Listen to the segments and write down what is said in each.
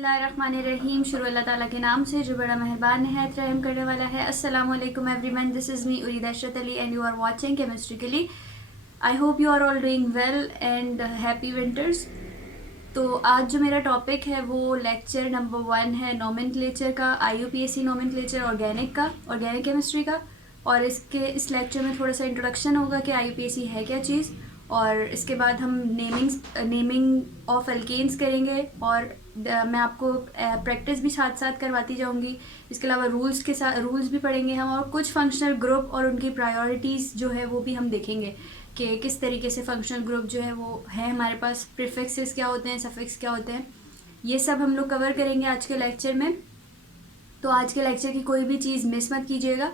बिस्मिल्लाहिर्रहमानिर्रहीम। शुरू अल्लाह ताला के नाम से जो बड़ा मेहरबान नहायत रहम करने वाला है। अस्सलामु अलैकुम everyone, this is me Urid Ashrat Ali and you are watching chemistrically. I hope you are all doing well and happy winters. तो आज जो मेरा टॉपिक है वो लेक्चर नंबर 1 है नोमेनक्लेचर का, IUPAC नोमेनक्लेचर ऑर्गेनिक का, ऑर्गेनिक केमिस्ट्री का। और इस लेक्चर में थोड़ा सा इंट्रोडक्शन होगा कि IUPAC है क्या चीज़, और इसके बाद हम नेमिंग ऑफ एल्केन्स करेंगे और मैं आपको प्रैक्टिस भी साथ साथ करवाती जाऊंगी। इसके अलावा रूल्स भी पढ़ेंगे हम, और कुछ फंक्शनल ग्रुप और उनकी प्रायोरिटीज़ जो है वो भी हम देखेंगे कि किस तरीके से फंक्शनल ग्रुप जो है वो है हमारे पास, प्रीफिक्सेस क्या होते हैं, सफिक्स क्या होते हैं, ये सब हम लोग कवर करेंगे आज के लेक्चर में। तो आज के लेक्चर की कोई भी चीज़ मिस मत कीजिएगा।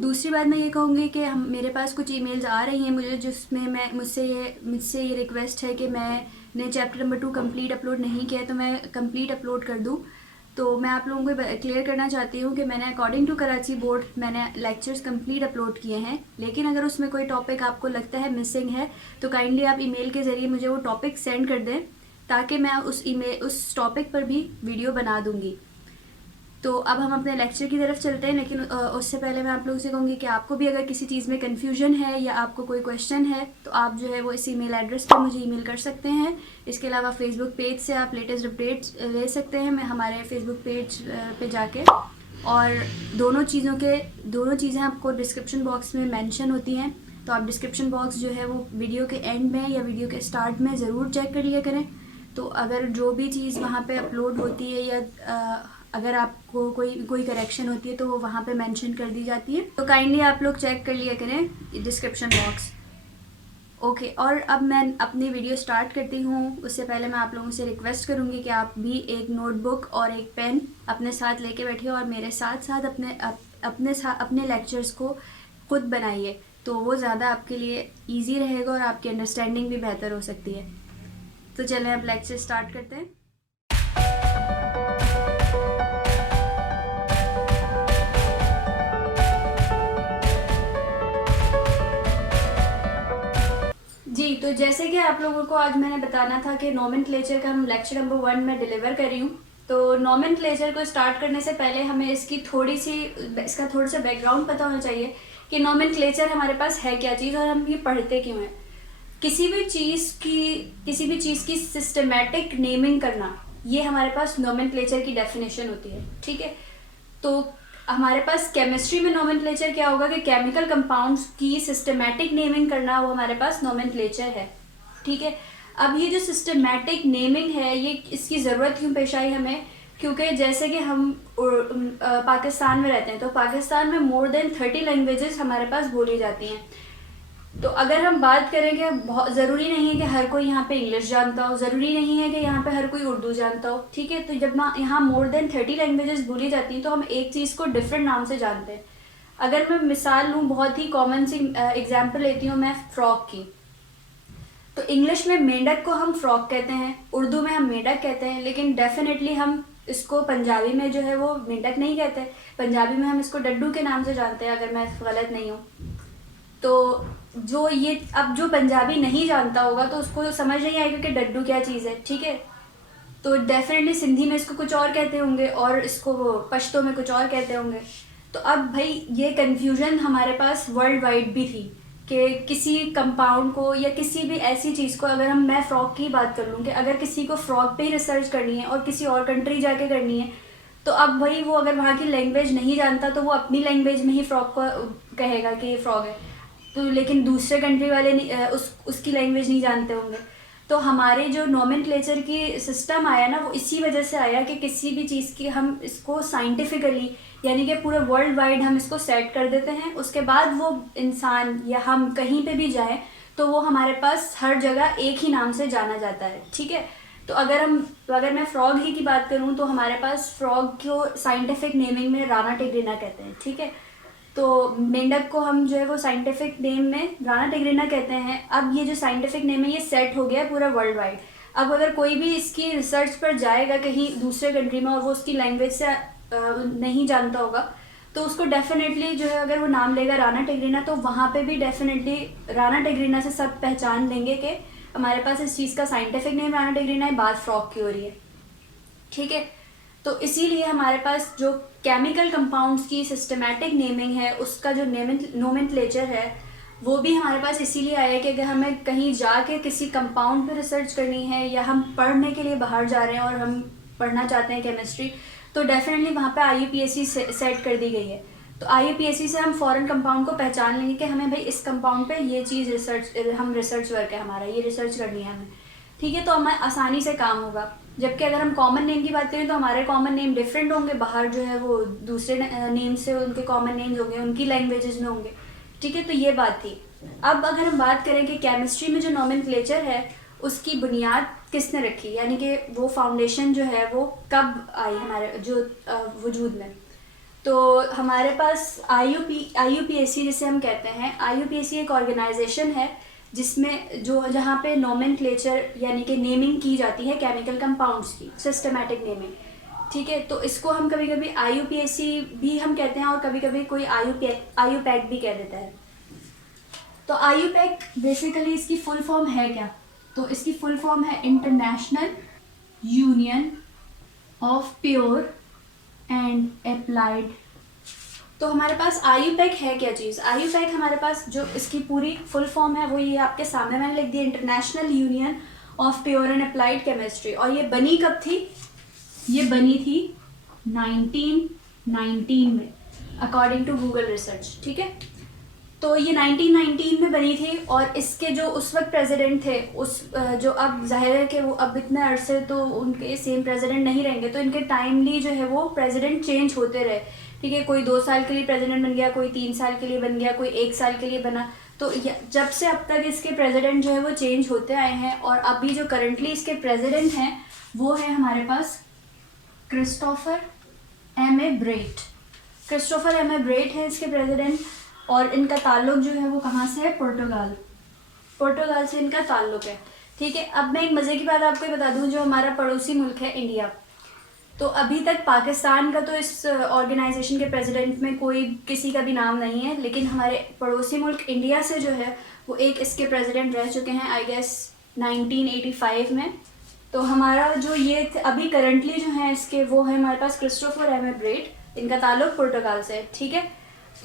दूसरी बात मैं ये कहूँगी कि मेरे पास कुछ ईमेल्स आ रही हैं मुझे, जिसमें मुझसे ये रिक्वेस्ट है कि मैंने चैप्टर नंबर 2 कंप्लीट अपलोड नहीं किया है, तो मैं कंप्लीट अपलोड कर दूँ। तो मैं आप लोगों को क्लियर करना चाहती हूँ कि मैंने अकॉर्डिंग टू कराची बोर्ड मैंने लेक्चर्स कंप्लीट अपलोड किए हैं, लेकिन अगर उसमें कोई टॉपिक आपको लगता है मिसिंग है तो काइंडली आप ईमेल के ज़रिए मुझे वो टॉपिक सेंड कर दें, ताकि मैं उस टॉपिक पर भी वीडियो बना दूँगी। तो अब हम अपने लेक्चर की तरफ चलते हैं, लेकिन उससे पहले मैं आप लोगों से कहूँगी कि आपको भी अगर किसी चीज़ में कन्फ्यूजन है या आपको कोई क्वेश्चन है तो आप जो है वो इस ईमेल एड्रेस पर मुझे ईमेल कर सकते हैं। इसके अलावा फेसबुक पेज से आप लेटेस्ट अपडेट्स ले सकते हैं, मैं हमारे फेसबुक पेज पे जाके, और दोनों चीज़ें आपको डिस्क्रिप्शन बॉक्स में मेंशन होती हैं। तो आप डिस्क्रिप्शन बॉक्स जो है वो वीडियो के एंड में या वीडियो के स्टार्ट में ज़रूर चेक कर लिया करें। तो अगर जो भी चीज़ वहाँ पे अपलोड होती है या अगर आपको कोई करेक्शन होती है तो वो वहाँ पे मेंशन कर दी जाती है, तो काइंडली आप लोग चेक कर लिया करें डिस्क्रिप्शन बॉक्स। ओके, और अब मैं अपनी वीडियो स्टार्ट करती हूँ। उससे पहले मैं आप लोगों से रिक्वेस्ट करूँगी कि आप भी एक नोटबुक और एक पेन अपने साथ लेके बैठिए और मेरे साथ साथ अपने लेक्चर्स को खुद बनाइए, तो वो ज़्यादा आपके लिए ईजी रहेगा और आपकी अंडरस्टैंडिंग भी बेहतर हो सकती है। तो चलें अब लेक्चर स्टार्ट करते हैं। जी, तो जैसे कि आप लोगों को आज मैंने बताना था कि नोमेनक्लेचर का हम लेक्चर नंबर 1 में डिलीवर कर रही हूँ। तो नोमेनक्लेचर को स्टार्ट करने से पहले हमें इसका थोड़ा सा बैकग्राउंड पता होना चाहिए कि नोमेनक्लेचर हमारे पास है क्या चीज़ और हम ये पढ़ते क्यों हैं। किसी भी चीज़ की सिस्टमेटिक नेमिंग करना, ये हमारे पास नोमेनक्लेचर की डेफिनेशन होती है, ठीक है। तो हमारे पास केमिस्ट्री में नोमेनक्लेचर क्या होगा कि केमिकल कंपाउंड्स की सिस्टमेटिक नेमिंग करना, वो हमारे पास नोमेनक्लेचर है, ठीक है। अब ये जो सिस्टमेटिक नेमिंग है, ये इसकी ज़रूरत क्यों पेश आई हमें, क्योंकि जैसे कि हम पाकिस्तान में रहते हैं, तो पाकिस्तान में मोर देन 30 लैंग्वेजेस हमारे पास बोली जाती हैं। तो अगर हम बात करें कि बहुत ज़रूरी नहीं है कि हर कोई यहाँ पे इंग्लिश जानता हो, ज़रूरी नहीं है कि यहाँ पे हर कोई उर्दू जानता हो, ठीक है। तो जब ना यहाँ मोर देन 30 लैंग्वेजेस बोली जाती हैं तो हम एक चीज़ को डिफरेंट नाम से जानते हैं। अगर मैं मिसाल लूँ, बहुत ही कॉमन सी एग्जांपल लेती हूँ मैं फ्रॉक की। तो इंग्लिश में मेंढक को हम फ्रॉक कहते हैं, उर्दू में हम मेंढक कहते हैं, लेकिन डेफिनेटली हम इसको पंजाबी में जो है वो मेंढक नहीं कहते, पंजाबी में हम इसको डड्डू के नाम से जानते हैं, अगर मैं गलत नहीं हूँ। तो जो पंजाबी नहीं जानता होगा तो उसको समझ नहीं आएगा कि डड्डू क्या चीज़ है, ठीक है। तो डेफिनेटली सिंधी में इसको कुछ और कहते होंगे और इसको वो पश्तो में कुछ और कहते होंगे। तो अब भाई ये कन्फ्यूजन हमारे पास वर्ल्ड वाइड भी थी कि किसी कंपाउंड को या किसी भी ऐसी चीज़ को, अगर मैं फ़्रॉक की बात कर लूँ कि अगर किसी को फ़्रॉक पे ही रिसर्च करनी है और किसी और कंट्री जाके करनी है, तो अब भाई वो अगर वहाँ की लैंग्वेज नहीं जानता तो वो अपनी लैंग्वेज में ही फ़्रॉक को कहेगा कि ये फ्रॉग है, तो लेकिन दूसरे कंट्री वाले उसकी लैंग्वेज नहीं जानते होंगे। तो हमारे जो नोमेनक्लेचर की सिस्टम आया ना, वो इसी वजह से आया कि किसी भी चीज़ की हम इसको साइंटिफिकली, यानी कि पूरे वर्ल्ड वाइड हम इसको सेट कर देते हैं। उसके बाद वो इंसान या हम कहीं पे भी जाएं तो वो हमारे पास हर जगह एक ही नाम से जाना जाता है, ठीक है। तो अगर मैं फ्रॉग ही की बात करूँ तो हमारे पास फ्रॉग को साइंटिफिक नेमिंग में राना टिग्रिना कहते हैं, ठीक है। तो मेंढक को हम जो है वो साइंटिफिक नेम में राना टिग्रिना कहते हैं। अब ये जो साइंटिफिक नेम है ये सेट हो गया पूरा वर्ल्ड वाइड। अब अगर कोई भी इसकी रिसर्च पर जाएगा कहीं दूसरे कंट्री में और वो उसकी लैंग्वेज से नहीं जानता होगा, तो उसको डेफिनेटली जो है अगर वो नाम लेगा राना टिग्रिना, तो वहाँ पे भी डेफिनेटली राना टिग्रिना से सब पहचान लेंगे कि हमारे पास इस चीज़ का साइंटिफिक नेम राना टिग्रिना है, बात फ्रॉग की हो रही है, ठीक है। तो इसीलिए हमारे पास जो केमिकल कंपाउंड्स की सिस्टमेटिक नेमिंग है, उसका जो नोमेनक्लेचर है वो भी हमारे पास इसीलिए आया है कि अगर हमें कहीं जाके किसी कंपाउंड पे रिसर्च करनी है या हम पढ़ने के लिए बाहर जा रहे हैं और हम पढ़ना चाहते हैं केमिस्ट्री, तो डेफिनेटली वहाँ पे IUPAC सेट कर दी गई है। तो IUPAC से हम फॉरेन कंपाउंड को पहचान लेंगे कि हमें भाई इस कंपाउंड पे ये चीज़ रिसर्च वर्क है हमारा, ये रिसर्च करनी है हमें, ठीक है। तो हमें आसानी से काम होगा। जबकि अगर हम कॉमन नेम की बात करें तो हमारे कॉमन नेम डिफरेंट होंगे, बाहर जो है वो दूसरे नेम से उनके कॉमन नेम्स होंगे, उनकी लैंग्वेजेस में होंगे, ठीक है। तो ये बात थी। अब अगर हम बात करें कि केमिस्ट्री में जो नोमेनक्लेचर है उसकी बुनियाद किसने रखी, यानी कि वो फाउंडेशन जो है वो कब आई हमारे जो वजूद में, तो हमारे पास IUPAC जिसे हम कहते हैं, IUPAC एक ऑर्गेनाइजेशन है जिसमें जहाँ पे नोमेनक्लेचर यानी कि नेमिंग की जाती है केमिकल कंपाउंड्स की, सिस्टमेटिक नेमिंग, ठीक है। तो इसको हम कभी कभी IUPAC भी हम कहते हैं और कभी कभी कोई IUPAC भी कह देता है। तो IUPAC बेसिकली इसकी फुल फॉर्म है क्या, तो इसकी फुल फॉर्म है international union of pure and applied. तो हमारे पास IUPAC है क्या चीज़, IUPAC हमारे पास जो इसकी पूरी फुल फॉर्म है वो ये आपके सामने मैंने लिख दिया, international union of pure and applied chemistry. और ये बनी कब थी, ये बनी थी 1919 में अकॉर्डिंग टू गूगल रिसर्च, ठीक है। तो ये 1919 में बनी थी और इसके जो उस वक्त प्रेसिडेंट थे उस जो अब जाहिर है कि वो अब इतने अरसे तो उनके सेम प्रेसिडेंट नहीं रहेंगे, तो इनके टाइमली जो है वो प्रेसिडेंट चेंज होते रहे, ठीक है। कोई 2 साल के लिए प्रेसिडेंट बन गया, कोई 3 साल के लिए बन गया, कोई 1 साल के लिए बना। तो जब से अब तक इसके प्रेसिडेंट जो है वो चेंज होते आए हैं और अभी जो करंटली इसके प्रेसिडेंट हैं वो है हमारे पास Christopher M.A. Brett. Christopher M.A. Brett है इसके प्रेसिडेंट और इनका ताल्लुक जो है वो कहाँ से है, पुर्तगाल से इनका ताल्लुक है, ठीक है। अब मैं एक मज़े की बात आपको बता दूं, जो हमारा पड़ोसी मुल्क है इंडिया, तो अभी तक पाकिस्तान का तो इस ऑर्गेनाइजेशन के प्रेसिडेंट में कोई किसी का भी नाम नहीं है, लेकिन हमारे पड़ोसी मुल्क इंडिया से जो है वो एक इसके प्रेसिडेंट रह चुके हैं आई गेस 1985 में। तो हमारा जो ये अभी करंटली जो है इसके वो है हमारे पास क्रिस्टोफर M.A. ब्रेट, इनका ताल्लुक पुर्तगाल से है, ठीक है।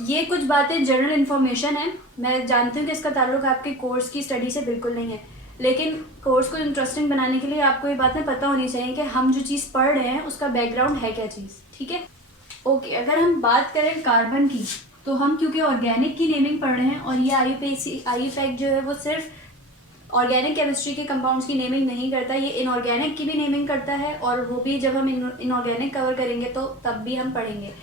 ये कुछ बातें जनरल इन्फॉर्मेशन है, मैं जानती हूँ कि इसका ताल्लुक आपके कोर्स की स्टडी से बिल्कुल नहीं है, लेकिन कोर्स को इंटरेस्टिंग बनाने के लिए आपको ये बातें पता होनी चाहिए कि हम जो चीज़ पढ़ रहे हैं उसका बैकग्राउंड है क्या चीज़, ठीक है। ओके, अगर हम बात करें कार्बन की, तो हम क्योंकि ऑर्गेनिक की नेमिंग पढ़ रहे हैं और ये IUPAC जो है वो सिर्फ ऑर्गेनिक केमिस्ट्री के कंपाउंड्स की नेमिंग नहीं करता, ये इनऑर्गेनिक की भी नेमिंग करता है, और वो भी जब हम इनऑर्गेनिक कवर करेंगे तो तब भी हम पढ़ेंगे।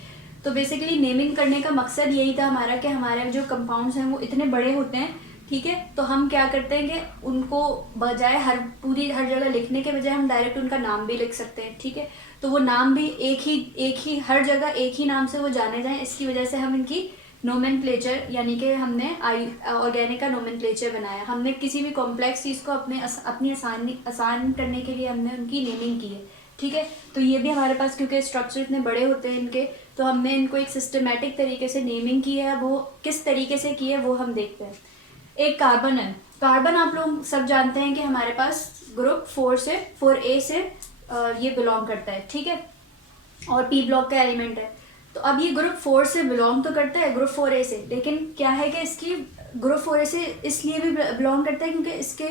तो बेसिकली नेमिंग करने का मकसद यही था हमारा कि हमारे जो कंपाउंड्स हैं वो इतने बड़े होते हैं, ठीक है। तो हम क्या करते हैं कि उनको बजाय हर जगह लिखने के बजाय हम डायरेक्ट उनका नाम भी लिख सकते हैं, ठीक है। तो वो नाम भी एक ही हर जगह एक ही नाम से वो जाने जाएं, इसकी वजह से हम इनकी नोमेनक्लेचर यानी कि हमने ऑर्गेनिक का नोमेनक्लेचर बनाया, हमने किसी भी कॉम्प्लेक्स चीज़ को अपनी आसान करने के लिए हमने उनकी नेमिंग की है, ठीक है। तो ये भी हमारे पास क्योंकि स्ट्रक्चर इतने बड़े होते हैं इनके, तो हमने इनको एक सिस्टमेटिक तरीके से नेमिंग की है। वो किस तरीके से की है वो हम देखते हैं। एक कार्बन है, कार्बन आप लोग सब जानते हैं कि हमारे पास ग्रुप 4A से ये बिलोंग करता है, ठीक है, और P ब्लॉक का एलिमेंट है। तो अब ये ग्रुप 4 से बिलोंग तो करता है, ग्रुप 4A से, लेकिन क्या है कि इसकी ग्रुप 4A से इसलिए भी बिलोंग करता है क्योंकि इसके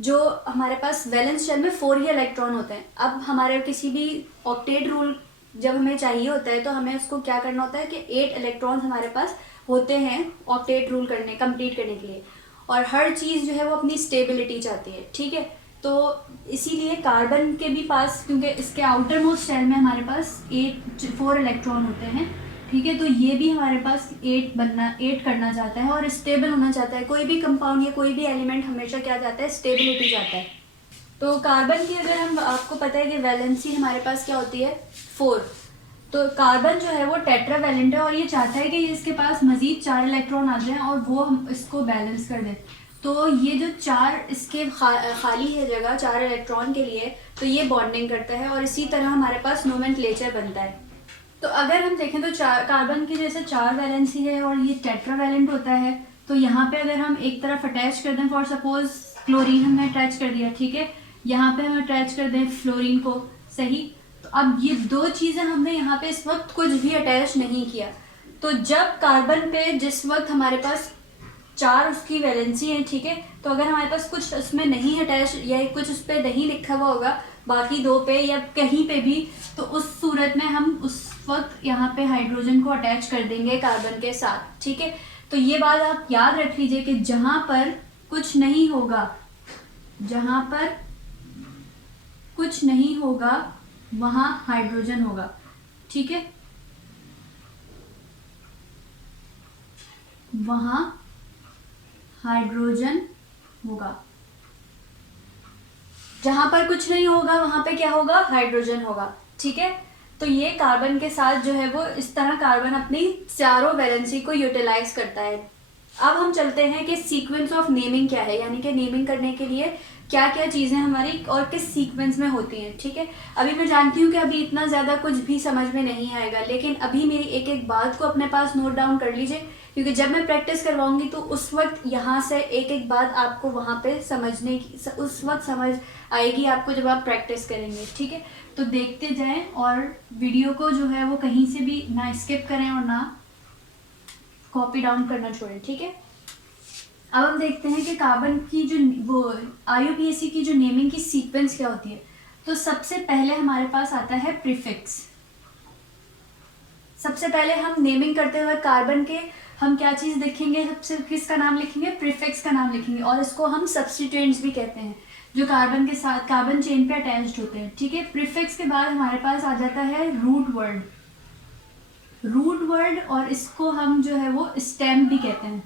जो हमारे पास वैलेंस शेल में 4 ही इलेक्ट्रॉन होते हैं। अब हमारे किसी भी ऑक्टेट रूल जब हमें चाहिए होता है तो हमें उसको क्या करना होता है कि 8 इलेक्ट्रॉन्स हमारे पास होते हैं ऑक्टेट रूल कंप्लीट करने के लिए, और हर चीज़ जो है वो अपनी स्टेबिलिटी चाहती है, ठीक है। तो इसीलिए कार्बन के भी पास, क्योंकि इसके आउटर मोस्ट शेल में हमारे पास 4 इलेक्ट्रॉन होते हैं, ठीक है, तो ये भी हमारे पास 8 करना चाहता है और स्टेबल होना चाहता है। कोई भी कंपाउंड या कोई भी एलिमेंट हमेशा क्या चाहता है, स्टेबिलिटी चाहता है। तो कार्बन की अगर हम आपको पता है कि वैलेंसी हमारे पास क्या होती है 4, तो कार्बन जो है वो टेट्रावैलेंट है और ये चाहता है कि इसके पास मज़ीद 4 इलेक्ट्रॉन आ जाएं और वो हम इसको बैलेंस कर दें। तो ये जो 4 इसके खाली है जगह 4 इलेक्ट्रॉन के लिए, तो ये बॉन्डिंग करता है और इसी तरह हमारे पास नोमेनक्लेचर बनता है। तो अगर हम देखें तो कार्बन की जैसे 4 वैलेंसी है और ये टेट्रावैलेंट होता है, तो यहाँ पे अगर हम एक तरफ अटैच कर दें, फॉर सपोज क्लोरीन हमने अटैच कर दिया, ठीक है, यहाँ पे हम अटैच कर दें फ्लोरीन को, सही, तो अब ये दो चीज़ें हमने यहाँ पे इस वक्त कुछ भी अटैच नहीं किया, तो जब कार्बन पे जिस वक्त हमारे पास 4 उसकी वैलेंसी है, ठीक है, तो अगर हमारे पास कुछ उसमें नहीं अटैच या कुछ उस पर नहीं लिखा हुआ होगा बाकी 2 पे या कहीं पे भी, तो उस सूरत में हम उस वक्त यहाँ पे हाइड्रोजन को अटैच कर देंगे कार्बन के साथ, ठीक है। तो ये बात आप याद रख लीजिए कि जहाँ पर कुछ नहीं होगा, जहाँ पर कुछ नहीं होगा वहाँ हाइड्रोजन होगा, ठीक है, वहाँ हाइड्रोजन होगा। जहां पर कुछ नहीं होगा वहां पे क्या होगा, हाइड्रोजन होगा, ठीक है। तो ये कार्बन के साथ जो है वो इस तरह कार्बन अपनी चारों वैलेंसी को यूटिलाइज करता है। अब हम चलते हैं कि सीक्वेंस ऑफ नेमिंग क्या है, यानी कि नेमिंग करने के लिए क्या क्या चीज़ें हमारी और किस सीक्वेंस में होती हैं, ठीक है। अभी मैं जानती हूँ कि अभी इतना ज़्यादा कुछ भी समझ में नहीं आएगा, लेकिन अभी मेरी एक एक बात को अपने पास नोट डाउन कर लीजिए, क्योंकि जब मैं प्रैक्टिस करवाऊंगी तो उस वक्त यहाँ से एक एक बात आपको वहाँ पे समझने की उस वक्त समझ आएगी आपको जब आप प्रैक्टिस करेंगे, ठीक है। तो देखते जाएं और वीडियो को जो है वो कहीं से भी ना स्किप करें और ना कॉपी डाउन करना छोड़ें, ठीक है। अब हम देखते हैं कि कार्बन की जो वो IUPAC की जो नेमिंग की सीक्वेंस क्या होती है। तो सबसे पहले हमारे पास आता है प्रीफिक्स। सबसे पहले हम नेमिंग करते हुए कार्बन के हम क्या चीज़ लिखेंगे, सबसे किसका नाम लिखेंगे, प्रीफिक्स का नाम लिखेंगे, और इसको हम सब्स्टिट्यूएंट्स भी कहते हैं जो कार्बन के साथ कार्बन चेन पे अटैच्ड होते हैं, ठीक है। प्रीफिक्स के बाद हमारे पास आ जाता है रूट वर्ड, रूट वर्ड, और इसको हम जो है वो स्टेम भी कहते हैं।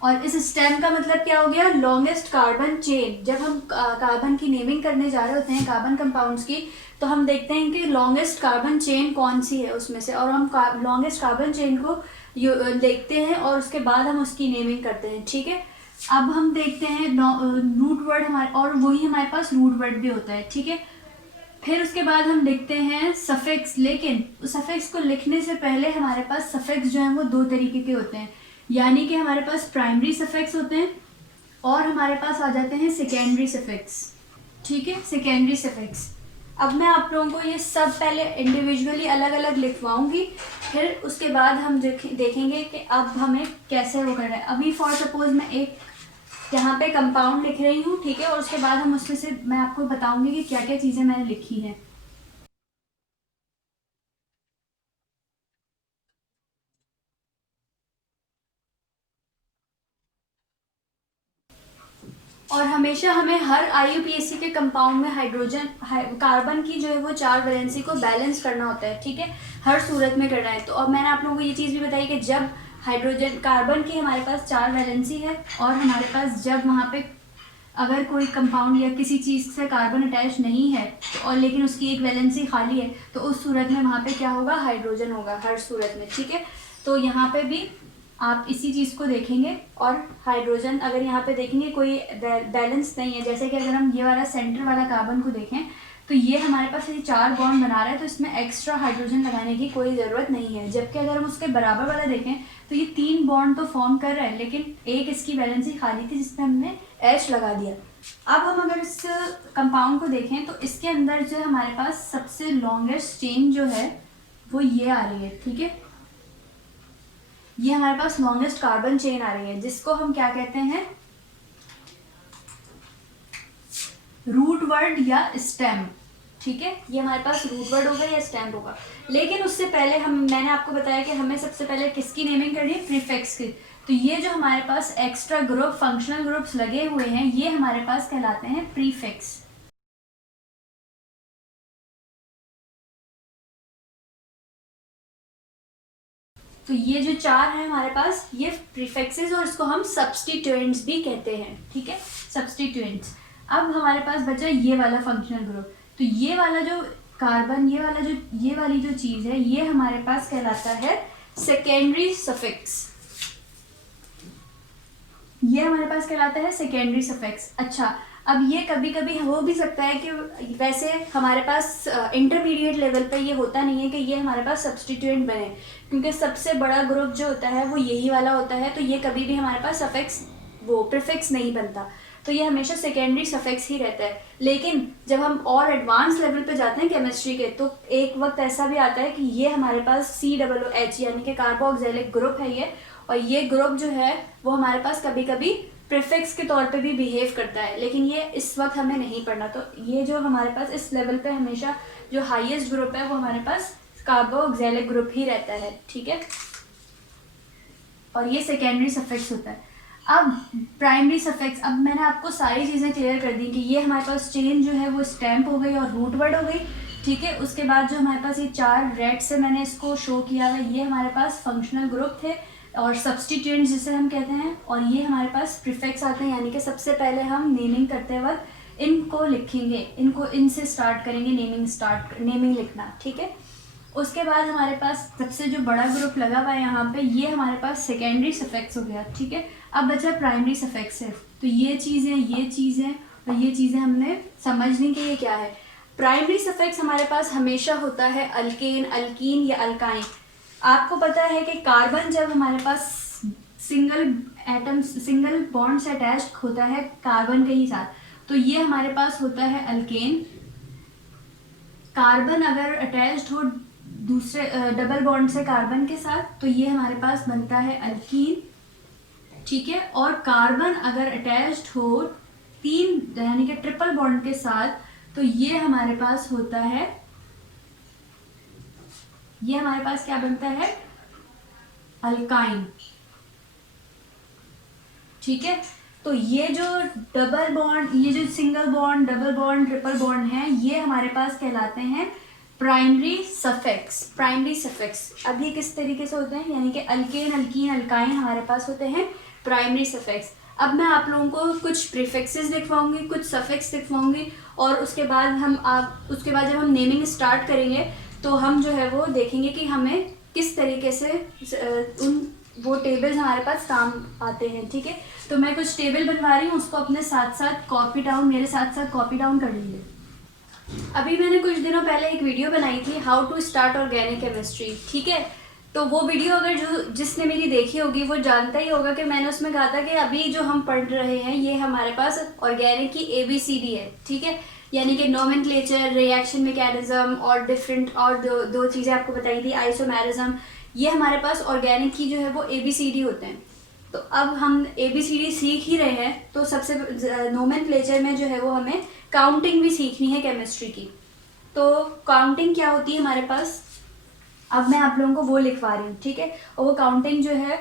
और इस स्टेम का मतलब क्या हो गया, लॉन्गेस्ट कार्बन चेन। जब हम कार्बन की नेमिंग करने जा रहे होते हैं कार्बन कंपाउंड्स की, तो हम देखते हैं कि लॉन्गेस्ट कार्बन चेन कौन सी है उसमें से, और हम लॉन्गेस्ट कार्बन चेन को देखते हैं और उसके बाद हम उसकी नेमिंग करते हैं, ठीक है। अब हम देखते हैं रूट वर्ड हमारे, और वही हमारे पास रूट वर्ड भी होता है, ठीक है। फिर उसके बाद हम लिखते हैं सफिक्स, लेकिन सफिक्स को लिखने से पहले हमारे पास सफिक्स जो हैं वो 2 तरीके के होते हैं, यानी कि हमारे पास प्राइमरी सफिक्स होते हैं और हमारे पास आ जाते हैं सेकेंडरी सफिक्स, ठीक है, सेकेंडरी सफिक्स। अब मैं आप लोगों को ये सब पहले इंडिविजुअली अलग अलग लिखवाऊंगी, फिर उसके बाद हम देखेंगे कि अब हमें कैसे वो करना है। अभी फॉर सपोज मैं एक यहाँ पे कंपाउंड लिख रही हूँ, ठीक है, और उसके बाद हम उसमें से मैं आपको बताऊंगी कि क्या क्या चीज़ें मैंने लिखी हैं। और हमेशा हमें हर IUPAC के कंपाउंड में हाइड्रोजन कार्बन की जो है वो 4 वैलेंसी को बैलेंस करना होता है, ठीक है, हर सूरत में करना है। तो अब मैंने आप लोगों को ये चीज़ भी बताई कि जब हाइड्रोजन कार्बन की हमारे पास 4 वैलेंसी है और हमारे पास जब वहाँ पे अगर कोई कंपाउंड या किसी चीज़ से कार्बन अटैच नहीं है और लेकिन उसकी एक वैलेंसी खाली है, तो उस सूरत में वहाँ पे क्या होगा, हाइड्रोजन होगा हर सूरत में, ठीक है। तो यहाँ पे भी आप इसी चीज़ को देखेंगे, और हाइड्रोजन अगर यहाँ पे देखेंगे कोई बैलेंस नहीं है, जैसे कि अगर हम ये वाला सेंटर वाला कार्बन को देखें तो ये हमारे पास ये 4 बॉन्ड बना रहा है, तो इसमें एक्स्ट्रा हाइड्रोजन लगाने की कोई ज़रूरत नहीं है। जबकि अगर हम उसके बराबर वाला देखें तो ये 3 बॉन्ड तो फॉर्म कर रहा है, लेकिन एक इसकी वैलेंसी खाली थी जिसमें हमने H लगा दिया। अब हम अगर इस कंपाउंड को देखें तो इसके अंदर जो हमारे पास सबसे लॉन्गेस्ट चेन जो है वो ये आ रही है, ठीक है, ये हमारे पास लॉन्गेस्ट कार्बन चेन आ रही है, जिसको हम क्या कहते हैं, रूट वर्ड या स्टेम, ठीक है। ये हमारे पास रूट वर्ड होगा या स्टेम होगा। लेकिन उससे पहले मैंने आपको बताया कि हमें सबसे पहले किसकी नेमिंग करनी है, प्रीफिक्स की। तो ये जो हमारे पास एक्स्ट्रा ग्रुप फंक्शनल ग्रुप्स लगे हुए हैं ये हमारे पास कहलाते हैं प्रीफिक्स। तो ये जो 4 है हमारे पास ये प्रीफिक्सेस, और इसको हम सब्स्टिट्यूएंट्स भी कहते हैं, ठीक है, सब्स्टिट्यूएंट्स। अब हमारे पास बचा ये वाला फंक्शनल ग्रुप। तो ये वाला जो कार्बन, ये वाली जो चीज़ है ये हमारे पास कहलाता है सेकेंडरी सफिक्स। ये हमारे पास कहलाता है सेकेंडरी सफिक्स। अच्छा, अब ये कभी कभी हो भी सकता है कि वैसे हमारे पास इंटरमीडिएट लेवल पे ये होता नहीं है कि ये हमारे पास सब्स्टिट्यूएंट बने, क्योंकि सबसे बड़ा ग्रुप जो होता है वो यही वाला होता है, तो ये कभी भी हमारे पास सफिक्स वो प्रीफिक्स नहीं बनता। तो ये हमेशा सेकेंडरी सफिक्स ही रहता है। लेकिन जब हम और एडवांस लेवल पे जाते हैं केमिस्ट्री के, तो एक वक्त ऐसा भी आता है कि ये हमारे पास COOH यानी कि कार्बोक्सिलिक ग्रुप है ये, और ये ग्रुप जो है वो हमारे पास कभी कभी प्रीफिक्स के तौर पे भी बिहेव करता है, लेकिन ये इस वक्त हमें नहीं पढ़ना। तो ये जो हमारे पास इस लेवल पे हमेशा जो हाईएस्ट ग्रुप है वो हमारे पास कार्बोक्सिलिक ग्रुप ही रहता है, ठीक है। और ये सेकेंडरी सफिक्स होता है। अब प्राइमरी सफिक्स, अब मैंने आपको सारी चीज़ें क्लियर कर दी कि ये हमारे पास चेन जो है वो स्टैम्प हो गई और रूट वर्ड हो गई, ठीक है। उसके बाद जो हमारे पास ये 4 रेड से मैंने इसको शो किया है, ये हमारे पास फंक्शनल ग्रुप थे और सब्सटीट्यूएंट्स जिसे हम कहते हैं, और ये हमारे पास प्रीफिक्स आते हैं, यानी कि सबसे पहले हम नेमिंग करते वक्त इनको लिखेंगे, इनको इनसे स्टार्ट करेंगे नेमिंग लिखना, ठीक है। उसके बाद हमारे पास सबसे जो बड़ा ग्रुप लगा हुआ है यहाँ पे, ये हमारे पास सेकेंडरी सफिक्स हो गया, ठीक है। अब बचा प्राइमरी सफिक्स है, तो ये चीज़ें और ये चीज़ें हमने समझनी कि ये क्या है। प्राइमरी सफिक्स हमारे पास हमेशा होता है अल्केन, अल्कीन या अल्काइन। आपको पता है कि कार्बन जब हमारे पास सिंगल बॉन्ड से अटैच होता है कार्बन के ही साथ, तो ये हमारे पास होता है अल्केन। कार्बन अगर अटैच्ड हो दूसरे डबल बॉन्ड से कार्बन के साथ, तो ये हमारे पास बनता है अल्कीन, ठीक है। और कार्बन अगर अटैच्ड हो 3 यानी कि ट्रिपल बॉन्ड के साथ, तो ये हमारे पास होता है, ये हमारे पास क्या बनता है, अल्काइन, ठीक है। तो ये जो डबल बॉन्ड, ये जो single bond, double bond, triple bond है, ये हमारे पास कहलाते हैं प्राइमरी सफिक्स। अब ये किस तरीके से होते हैं, यानी कि अल्केन, अल्कीन, अल्काइन हमारे पास होते हैं प्राइमरी सफिक्स। अब मैं आप लोगों को कुछ प्रीफिक्सेस लिखवाऊंगी, कुछ सफिक्स लिखवाऊंगी, और उसके बाद जब हम नेमिंग स्टार्ट करेंगे तो हम जो है वो देखेंगे कि हमें किस तरीके से वो टेबल्स हमारे पास काम आते हैं, ठीक है। तो मैं कुछ टेबल बनवा रही हूँ, उसको अपने साथ साथ कॉपी डाउन कर लीजिए। अभी मैंने कुछ दिनों पहले एक वीडियो बनाई थी, how to start organic chemistry, ठीक है। तो वो वीडियो अगर जिसने मेरी देखी होगी वो जानता ही होगा कि मैंने उसमें कहा था कि अभी जो हम पढ़ रहे हैं ये हमारे पास ऑर्गेनिक की ABCD है, ठीक है। यानी कि नोमेनक्लेचर, रिएक्शन मैकेनिज्म और डिफरेंट, और दो चीज़ें आपको बताई थी, आइसोमेरिज्म। ये हमारे पास ऑर्गेनिक की जो है वो ABCD होते हैं। तो अब हम ABCD सीख ही रहे हैं, तो सबसे नोमेनक्लेचर में जो है वो हमें काउंटिंग भी सीखनी है केमिस्ट्री की। तो काउंटिंग क्या होती है हमारे पास, अब मैं आप लोगों को वो लिखवा रही हूँ, ठीक है। और वो काउंटिंग जो है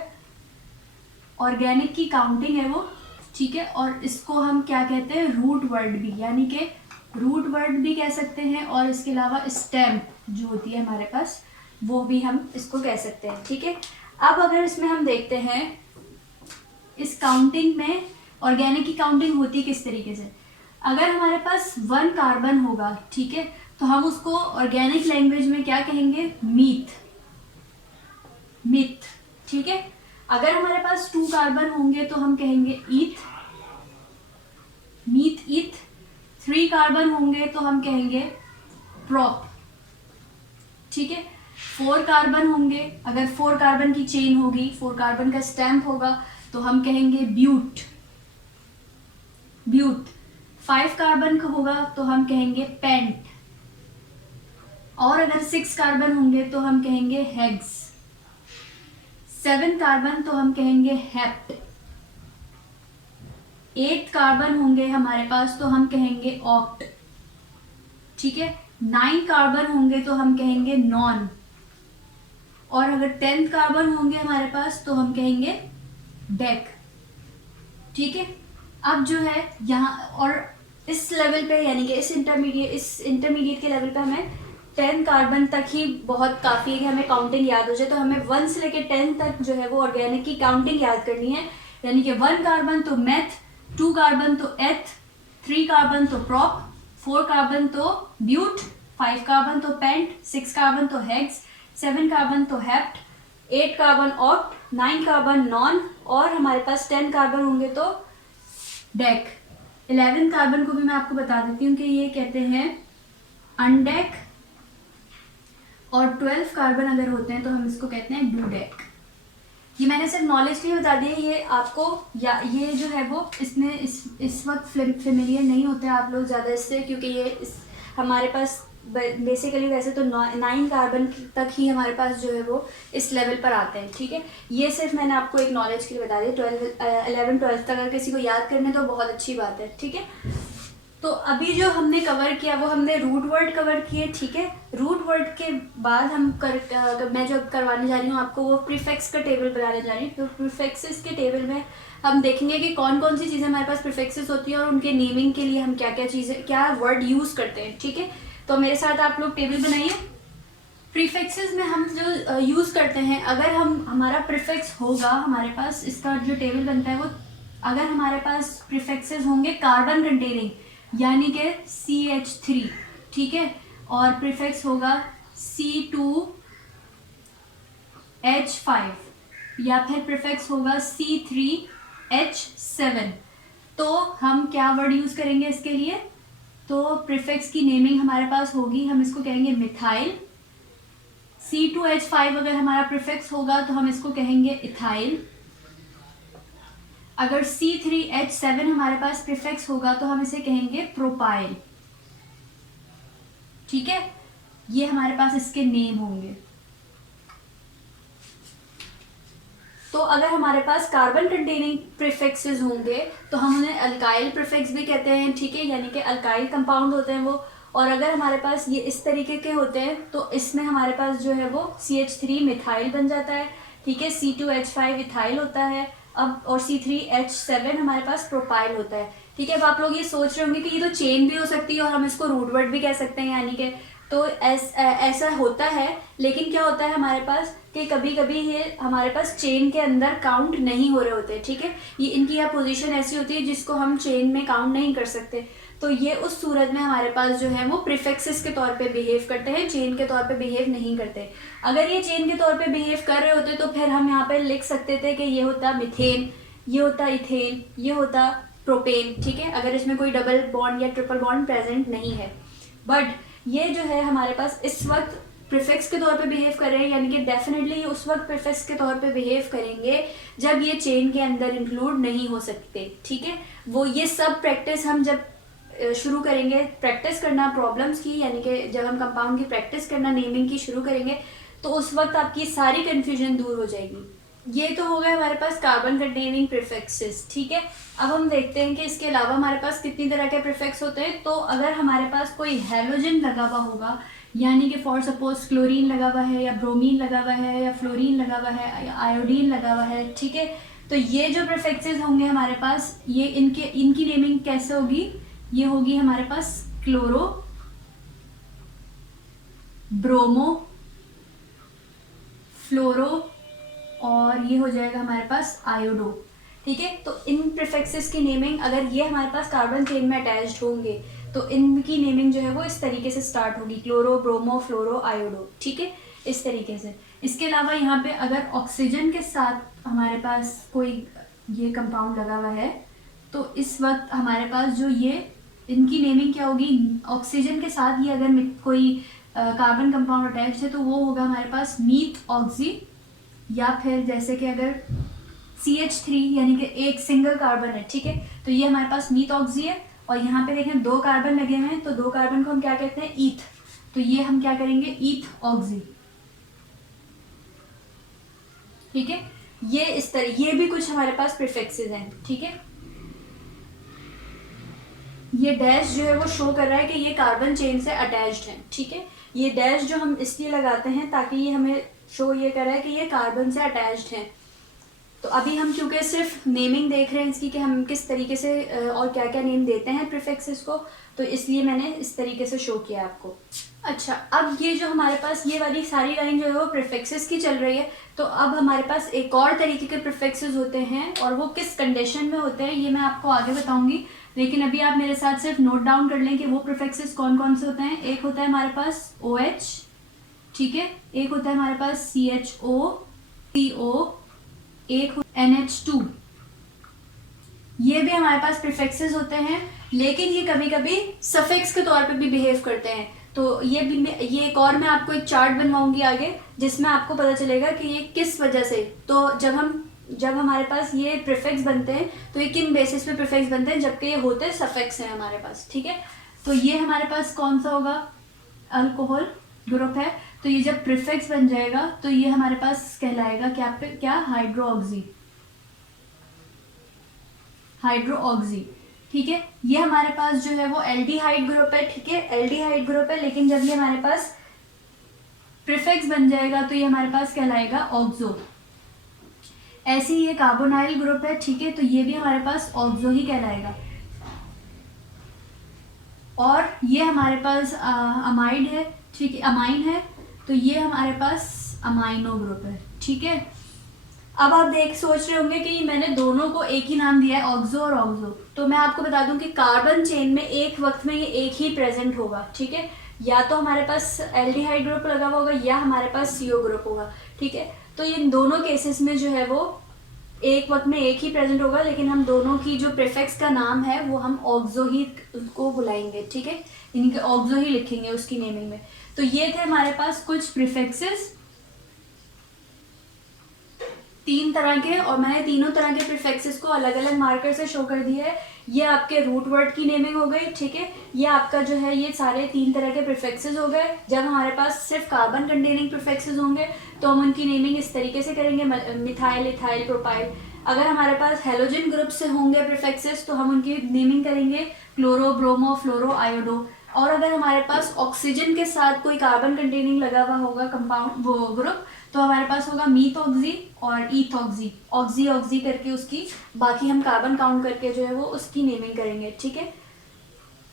ऑर्गेनिक की काउंटिंग है वो, ठीक है। और इसको हम क्या कहते हैं, रूट वर्ड भी, यानी कि रूट वर्ड भी कह सकते हैं, और इसके अलावा स्टैम्प जो होती है हमारे पास वो भी हम इसको कह सकते हैं, ठीक है। अब अगर इसमें हम देखते हैं इस काउंटिंग में ऑर्गेनिक की काउंटिंग होती है किस तरीके से, अगर हमारे पास 1 कार्बन होगा, ठीक है, तो हम उसको ऑर्गेनिक लैंग्वेज में क्या कहेंगे, मिथ, ठीक है। अगर हमारे पास 2 कार्बन होंगे तो हम कहेंगे ईथ। 3 कार्बन होंगे तो हम कहेंगे प्रॉप, ठीक है। 4 कार्बन होंगे, अगर 4 कार्बन की चेन होगी, 4 कार्बन का स्टैम्प होगा, तो हम कहेंगे ब्यूट। 5 कार्बन का होगा तो हम कहेंगे पेंट, और अगर 6 कार्बन होंगे तो हम कहेंगे हेक्स। 7 कार्बन तो हम कहेंगे हेप्ट। 8 कार्बन होंगे हमारे पास तो हम कहेंगे ऑक्ट, ठीक है। 9 कार्बन होंगे तो हम कहेंगे नॉन, और अगर 10 कार्बन होंगे हमारे पास तो हम कहेंगे डेक, ठीक है। अब जो है यहाँ और इस लेवल पे, यानी कि इस इंटरमीडिएट के लेवल पे हमें 10 कार्बन तक ही बहुत काफ़ी है कि हमें काउंटिंग याद हो जाए। तो हमें 1 से लेकर 10 तक जो है वो ऑर्गेनिक की काउंटिंग याद करनी है, यानी कि 1 कार्बन तो मेथ, 2 कार्बन तो एथ, 3 कार्बन तो प्रॉप, 4 कार्बन तो ब्यूट, 5 कार्बन तो पेंट, 6 कार्बन तो हेक्स, 7 कार्बन तो hept, 8 carbon oct, 9 carbon non, और हमारे पास 10 कार्बन होंगे तो डेक। 11 कार्बन को भी मैं आपको बता देती हूँ कि ये कहते हैं अनडेक, और 12 कार्बन अगर होते हैं तो हम इसको कहते हैं डूडेक, ये मैंने सिर्फ नॉलेज के लिए बता दिया, ये आपको या ये जो है वो इसमें इस वक्त फेमिलियर नहीं होते हैं आप लोग ज़्यादा इससे, क्योंकि ये हमारे पास बेसिकली वैसे तो 9 कार्बन तक ही हमारे पास जो है वो इस लेवल पर आते हैं, ठीक है। ये सिर्फ मैंने आपको एक नॉलेज के लिए बता दिया। 11 12 तक अगर किसी को याद करने तो बहुत अच्छी बात है, ठीक है। तो अभी जो हमने कवर किया वो हमने रूट वर्ड कवर किए, ठीक है। रूट वर्ड के बाद हम मैं जो करवाने जा रही हूँ आपको वो प्रीफिक्स का टेबल बनाने जा रही हूँ। तो प्रीफिक्सेस के टेबल में हम देखेंगे कि कौन कौन सी चीज़ें हमारे पास प्रीफिक्सेस होती हैं और उनके नेमिंग के लिए हम क्या क्या चीज़ें, क्या वर्ड यूज़ करते हैं, ठीक है। तो मेरे साथ आप लोग टेबल बनाइए। प्रीफिक्सेस में हम जो यूज़ करते हैं, अगर हमारा प्रीफिक्स होगा हमारे पास, इसका जो टेबल बनता है वो, अगर हमारे पास प्रीफिक्सेस होंगे कार्बन कंटेनिंग यानी कि CH3, ठीक है, और प्रीफिक्स होगा C2H5 या फिर प्रीफिक्स होगा C3H7, तो हम क्या वर्ड यूज़ करेंगे इसके लिए? तो प्रीफिक्स की नेमिंग हमारे पास होगी, हम इसको कहेंगे मिथाइल। C2H5 अगर हमारा प्रीफिक्स होगा तो हम इसको कहेंगे इथाइल। अगर C3H7 हमारे पास प्रीफिक्स होगा तो हम इसे कहेंगे प्रोपाइल, ठीक है। ये हमारे पास इसके नेम होंगे। तो अगर हमारे पास कार्बन कंटेनिंग प्रीफिक्सेस होंगे तो हम उन्हें अल्काइल प्रीफिक्स भी कहते हैं, ठीक है, यानी कि अल्काइल कंपाउंड होते हैं वो। और अगर हमारे पास ये इस तरीके के होते हैं तो इसमें हमारे पास जो है वो CH3 मिथाइल बन जाता है, ठीक है। C2H5 इथाइल होता है अब, और C3H7 हमारे पास प्रोपाइल होता है, ठीक है। अब आप लोग ये सोच रहे होंगे कि ये तो चेन भी हो सकती है और हम इसको रूट वर्ड भी कह सकते हैं, यानी कि तो ऐसा होता है। लेकिन क्या होता है हमारे पास कि कभी कभी ये हमारे पास चेन के अंदर काउंट नहीं हो रहे होते, ठीक है। ये इनकी यह पोजीशन ऐसी होती है जिसको हम चेन में काउंट नहीं कर सकते। तो ये उस सूरत में हमारे पास जो है वो प्रीफिक्सेस के तौर पे बिहेव करते हैं, चेन के तौर पे बिहेव नहीं करते। अगर ये चेन के तौर पे बिहेव कर रहे होते तो फिर हम यहाँ पे लिख सकते थे कि ये होता मिथेन, ये होता इथेन, ये होता प्रोपेन, ठीक है, अगर इसमें कोई डबल बॉन्ड या ट्रिपल बॉन्ड प्रेजेंट नहीं है। बट ये जो है हमारे पास इस वक्त प्रीफिक्स के तौर पे बिहेव कर रहे हैं, यानी कि डेफिनेटली उस वक्त प्रीफिक्स के तौर पे बिहेव करेंगे जब ये चेन के अंदर इंक्लूड नहीं हो सकते, ठीक है। वो ये सब प्रैक्टिस हम जब शुरू करेंगे प्रैक्टिस करना प्रॉब्लम्स की, यानी कि जब हम कंपाउंड की प्रैक्टिस करना नेमिंग की शुरू करेंगे तो उस वक्त आपकी सारी कन्फ्यूजन दूर हो जाएगी। ये तो हो गया हमारे पास कार्बन कंटेनिंग प्रीफिक्सेस, ठीक है। अब हम देखते हैं कि इसके अलावा हमारे पास कितनी तरह के प्रीफिक्स होते हैं। तो अगर हमारे पास कोई हैलोजन लगा हुआ होगा, यानी कि फॉर सपोज क्लोरीन लगा हुआ है या ब्रोमीन लगा हुआ है या फ्लोरीन लगा हुआ है या आयोडीन लगा हुआ है, ठीक है, तो ये जो प्रीफिक्सेस होंगे हमारे पास, ये इनकी नेमिंग कैसे होगी? ये होगी हमारे पास क्लोरो, ब्रोमो, फ्लोरो, और ये हो जाएगा हमारे पास आयोडो, ठीक है। तो इन प्रीफिक्सेस की नेमिंग, अगर ये हमारे पास कार्बन चेन में अटैच्ड होंगे तो इनकी नेमिंग जो है वो इस तरीके से स्टार्ट होगी, क्लोरो, ब्रोमो, फ्लोरो, आयोडो, ठीक है, इस तरीके से। इसके अलावा यहाँ पे अगर ऑक्सीजन के साथ हमारे पास कोई ये कंपाउंड लगा हुआ है तो इस वक्त हमारे पास जो ये इनकी नेमिंग क्या होगी? ऑक्सीजन के साथ ये अगर कोई कार्बन कंपाउंड अटैच्ड है तो वो होगा हमारे पास मीथ ऑक्सी, या फिर जैसे कि अगर CH3 यानी कि एक सिंगल कार्बन है, ठीक है, तो ये हमारे पास मीथ ऑक्सी है। और यहाँ पे देखें 2 कार्बन लगे हुए हैं तो 2 कार्बन को हम क्या कहते हैं? ईथ, तो ये हम क्या करेंगे? ईथ ऑक्सी, ठीक है। ये इस तरह, ये भी कुछ हमारे पास प्रीफिक्सेस हैं, ठीक है। ये डैश जो है वो शो कर रहा है कि ये कार्बन चेन से अटैच्ड है, ठीक है। ये डैश जो हम इसलिए लगाते हैं ताकि ये हमें शो ये कर रहा है कि ये कार्बन से अटैच्ड है। तो अभी हम क्योंकि सिर्फ नेमिंग देख रहे हैं इसकी कि हम किस तरीके से और क्या क्या नेम देते हैं प्रीफिक्सेस को, तो इसलिए मैंने इस तरीके से शो किया आपको। अच्छा, अब ये जो हमारे पास ये वाली सारी लाइन जो है वो प्रीफिक्सेस की चल रही है, तो अब हमारे पास एक और तरीके के प्रीफिक्सेस होते हैं और वो किस कंडीशन में होते हैं ये मैं आपको आगे बताऊंगी। लेकिन अभी आप मेरे साथ सिर्फ नोट डाउन कर लें कि वो प्रीफिक्सेस कौन कौन से होते हैं। एक होता है हमारे पास OH, ठीक है, एक होता है हमारे पास CHO, CO, एक NH2, ये भी हमारे पास प्रीफिक्सेस होते हैं। लेकिन ये कभी कभी सफिक्स के तौर पे भी बिहेव करते हैं। तो ये एक और मैं आपको एक चार्ट बनवाऊंगी आगे, जिसमें आपको पता चलेगा कि ये किस वजह से, तो जब हमारे पास ये प्रीफिक्स बनते हैं तो ये किन बेसिस पे प्रीफिक्स बनते हैं, जबकि ये होते सफिक्स हैं हमारे पास, ठीक है। तो ये हमारे पास कौन सा होगा, अल्कोहल ग्रुप है, तो ये जब प्रीफिक्स बन जाएगा तो ये हमारे पास कहलाएगा क्या हाइड्रोऑक्सी, ठीक है। ये हमारे पास जो है वो एल्डिहाइड ग्रुप है, ठीक है, एल्डिहाइड ग्रुप है, लेकिन जब ये हमारे पास प्रीफिक्स बन जाएगा तो ये हमारे पास कहलाएगा ऑक्सो। ऐसे ही ये कार्बोनाइल ग्रुप है, ठीक है, तो ये भी हमारे पास ऑक्सो ही कहलाएगा। और ये हमारे पास अमाइड है, ठीक है, अमाइन है, तो ये हमारे पास अमाइनो ग्रुप है, ठीक है। अब आप सोच रहे होंगे कि मैंने दोनों को एक ही नाम दिया है, ऑक्सो और ऑक्सो, तो मैं आपको बता दूं कि कार्बन चेन में एक वक्त में ये एक ही प्रेजेंट होगा, ठीक है। या तो हमारे पास एल्डिहाइड ग्रुप लगा हुआ होगा या हमारे पास CO ग्रुप होगा, ठीक है। तो इन दोनों केसेस में जो है वो एक वक्त में एक ही प्रेजेंट होगा, लेकिन हम दोनों की जो प्रीफिक्स का नाम है वो हम ऑक्सो ही उसको बुलाएंगे, ठीक है, इनके ऑक्सो ही लिखेंगे उसकी नेमिंग में। तो ये थे हमारे पास कुछ प्रीफिक्सेस 3 तरह के, और मैंने तीनों तरह के प्रीफिक्सेस को अलग अलग मार्कर से शो कर दिया है। ये आपके रूट वर्ड की नेमिंग हो गई, ठीक है। ये आपका जो है ये सारे 3 तरह के प्रीफिक्सेस हो गए। जब हमारे पास सिर्फ कार्बन कंटेनिंग प्रीफिक्सेस होंगे तो हम उनकी नेमिंग इस तरीके से करेंगे, मिथाइल, इथाइल, प्रोपाइल। अगर हमारे पास हेलोजन ग्रुप से होंगे प्रीफिक्सेस तो हम उनकी नेमिंग करेंगे क्लोरो, ब्रोमो, फ्लोरो, आयोडो। और अगर हमारे पास ऑक्सीजन के साथ कोई कार्बन कंटेनिंग लगा हुआ होगा कंपाउंड वो ग्रुप, तो हमारे पास होगा मीथॉक्सी और ईथॉक्सी, ऑक्सी ऑक्सी करके उसकी बाकी हम कार्बन काउंट करके जो है वो उसकी नेमिंग करेंगे, ठीक है।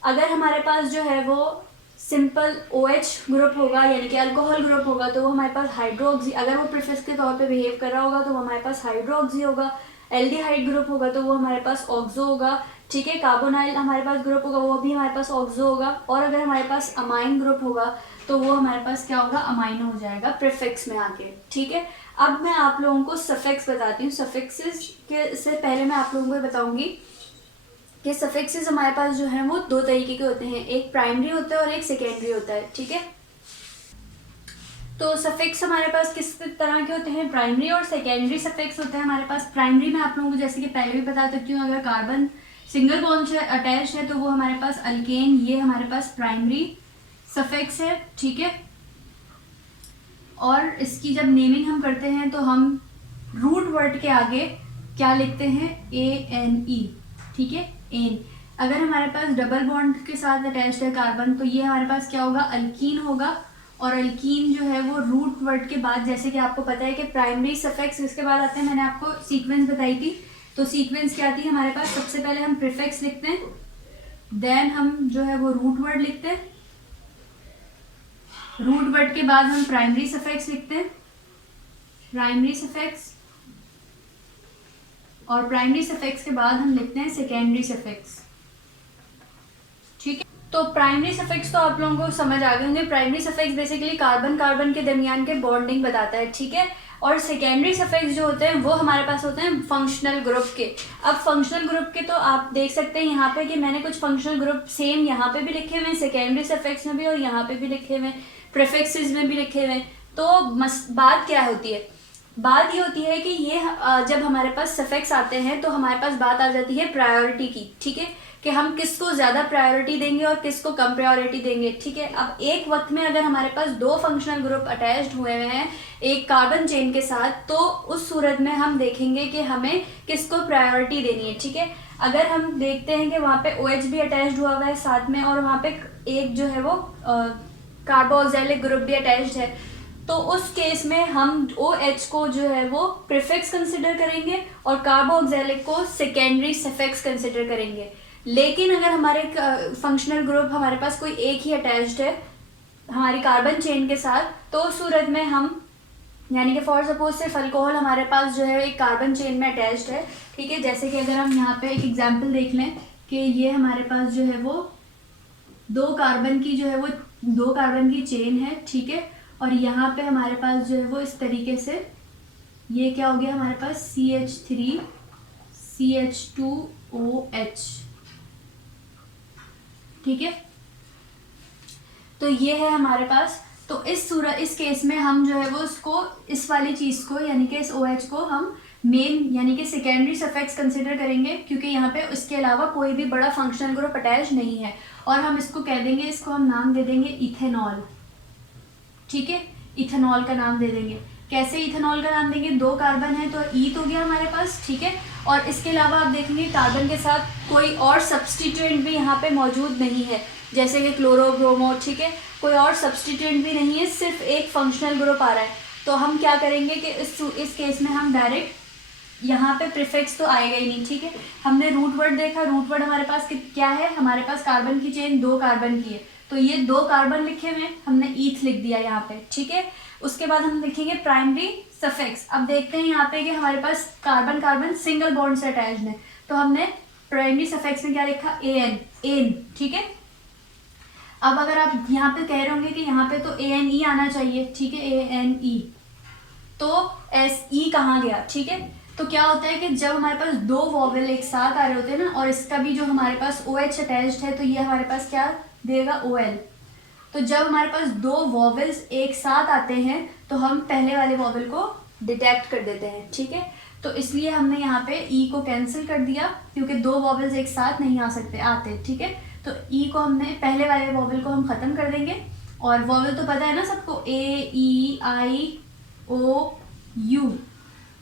अगर हमारे पास जो है वो सिंपल OH ग्रुप होगा यानी कि अल्कोहल ग्रुप होगा तो वो हमारे पास हाइड्रोक्सी, अगर वो प्रीफिक्स के तौर पे बिहेव कर रहा होगा तो वो हमारे पास हाइड्रोक्सी होगा। एल्डिहाइड ग्रुप होगा तो वो हमारे पास ऑक्सो होगा, ठीक है। कार्बोनाइल हमारे पास ग्रुप होगा, वो भी हमारे पास ऑक्सो होगा। और अगर हमारे पास अमाइन ग्रुप होगा तो वो हमारे पास क्या होगा, अमाइनो हो जाएगा प्रीफिक्स में आके, ठीक है। अब मैं आप लोगों को सफिक्स बताती हूँ। सफिक्सेस के से पहले मैं आप लोगों को बताऊंगी कि सफिक्सेस हमारे पास जो है वो 2 तरीके के होते हैं, एक प्राइमरी होता है और एक सेकेंडरी होता है, ठीक है। तो सफिक्स हमारे पास किस तरह के होते हैं, प्राइमरी और सेकेंडरी सफिक्स होते हैं हमारे पास। प्राइमरी में आप लोगों को जैसे कि पहले भी बता सकती हूँ, अगर कार्बन सिंगल बॉन्ड से अटैच है तो वो हमारे पास अल्केन, ये हमारे पास प्राइमरी सफिक्स है, ठीक है। और इसकी जब नेमिंग हम करते हैं तो हम रूट वर्ड के आगे क्या लिखते हैं, ANE, ठीक है, एन। अगर हमारे पास डबल बॉन्ड के साथ अटैच्ड है कार्बन तो ये हमारे पास क्या होगा, अल्कीन होगा। और अल्कीन जो है वो रूट वर्ड के बाद, जैसे कि आपको पता है कि प्राइमरी सफिक्स इसके बाद आते हैं, मैंने आपको सीक्वेंस बताई थी। तो सीक्वेंस क्या थी हमारे पास, सबसे पहले हम प्रीफिक्स लिखते हैं, देन हम जो है वो रूट वर्ड लिखते हैं, रूट वर्ड के बाद हम प्राइमरी सफिक्स लिखते हैं, प्राइमरी सफिक्स, और प्राइमरी सफिक्स के बाद हम लिखते हैं सेकेंडरी सफिक्स, ठीक है। तो प्राइमरी सफिक्स तो आप लोगों को समझ आ गए होंगे। Primary suffix basically carbon carbon के दरमियान के बॉन्डिंग बताता है, ठीक है। और सेकेंडरी सफिक्स जो होते हैं वो हमारे पास होते हैं फंक्शनल ग्रुप के। अब फंक्शनल ग्रुप के तो आप देख सकते हैं यहाँ पे कि मैंने कुछ फंक्शनल ग्रुप सेम यहाँ पे भी लिखे हुए हैं, सेकेंडरी सफिक्स में भी, और यहाँ पे भी लिखे हुए हैं, प्रीफिक्सेस में भी लिखे हुए हैं। तो बात क्या होती है, बात ये होती है कि ये जब हमारे पास सफिक्स आते हैं तो हमारे पास बात आ जाती है प्रायोरिटी की, ठीक है, कि हम किसको ज़्यादा प्रायोरिटी देंगे और किसको कम प्रायोरिटी देंगे, ठीक है। अब एक वक्त में अगर हमारे पास 2 फंक्शनल ग्रुप अटैच्ड हुए हैं एक कार्बन चेन के साथ, तो उस सूरत में हम देखेंगे कि हमें किसको प्रायोरिटी देनी है, ठीक है। अगर हम देखते हैं कि वहाँ पे OH भी अटैच्ड हुआ है साथ में, और वहाँ पे एक जो है वो कार्बोक्सिलिक ग्रुप भी अटैच्ड है, तो उस केस में हम OH को जो है वो प्रीफिक्स कंसिडर करेंगे और कार्बोक्सिलिक को सेकेंडरी सफिक्स कंसिडर करेंगे। लेकिन अगर हमारे फंक्शनल ग्रुप हमारे पास कोई एक ही अटैच्ड है हमारी कार्बन चेन के साथ, तो उस सूरत में हम यानी कि फॉर सपोज सिर्फ अल्कोहल हमारे पास जो है एक कार्बन चेन में अटैच्ड है, ठीक है। जैसे कि अगर हम यहाँ पे एक एग्जांपल देख लें कि ये हमारे पास जो है वो 2 कार्बन की जो है वो 2 कार्बन की चेन है, ठीक है। और यहाँ पे हमारे पास जो है वो इस तरीके से ये क्या हो गया हमारे पास CH3 CH2OH, ठीक है। तो ये है हमारे पास। तो इस केस में हम जो है वो उसको, इस वाली चीज़ को यानी कि इस OH को हम मेन यानी कि सेकेंडरी सफिक्स कंसिडर करेंगे, क्योंकि यहाँ पे उसके अलावा कोई भी बड़ा फंक्शनल ग्रुप अटैच नहीं है। और हम इसको कह देंगे, इसको हम नाम दे देंगे इथेनॉल। ठीक है, इथेनॉल का नाम दे देंगे। कैसे इथेनॉल का नाम देंगे, 2 कार्बन है तो ई तो गया हमारे पास। ठीक है, और इसके अलावा आप देखेंगे कार्बन के साथ कोई और सब्सटीट्यूएंट भी यहाँ पे मौजूद नहीं है, जैसे कि क्लोरो ब्रोमो। ठीक है, कोई और सब्सटीट्यूएंट भी नहीं है, सिर्फ एक फंक्शनल ग्रुप आ रहा है। तो हम क्या करेंगे कि इस केस में हम डायरेक्ट यहाँ पे प्रीफिक्स तो आएगा ही नहीं। ठीक है, हमने रूट वर्ड देखा, रूट वर्ड हमारे पास क्या है, हमारे पास कार्बन की चेन 2 कार्बन की है, तो ये 2 कार्बन लिखे हुए, हमने ईथ लिख दिया यहाँ पे। ठीक है, उसके बाद हम लिखेंगे प्राइमरी सफिक्स। अब देखते हैं यहाँ पे कि हमारे पास कार्बन कार्बन सिंगल बॉन्ड से अटैच्ड है, तो हमने प्राइमरी सफिक्स में क्या लिखा, एन, एन। ठीक है, अब अगर आप यहाँ पे कह रहे होंगे कि यहाँ पे तो ANE आना चाहिए। ठीक है, ANE, तो SE कहाँ गया। ठीक है, तो क्या होता है कि जब हमारे पास 2 वॉवेल एक साथ आ रहे होते हैं ना, और इसका भी जो हमारे पास OH अटैच्ड है, तो ये हमारे पास क्या देगा, OL। तो जब हमारे पास 2 वॉवेल्स एक साथ आते हैं तो हम पहले वाले वॉवेल को डिटेक्ट कर देते हैं। ठीक है, तो इसलिए हमने यहाँ पे ई को कैंसिल कर दिया, क्योंकि 2 वॉवेल्स एक साथ नहीं आते। ठीक है, तो ई को हमने, पहले वाले वॉवेल को हम ख़त्म कर देंगे। और वॉवेल तो पता है ना सबको, AEIOU,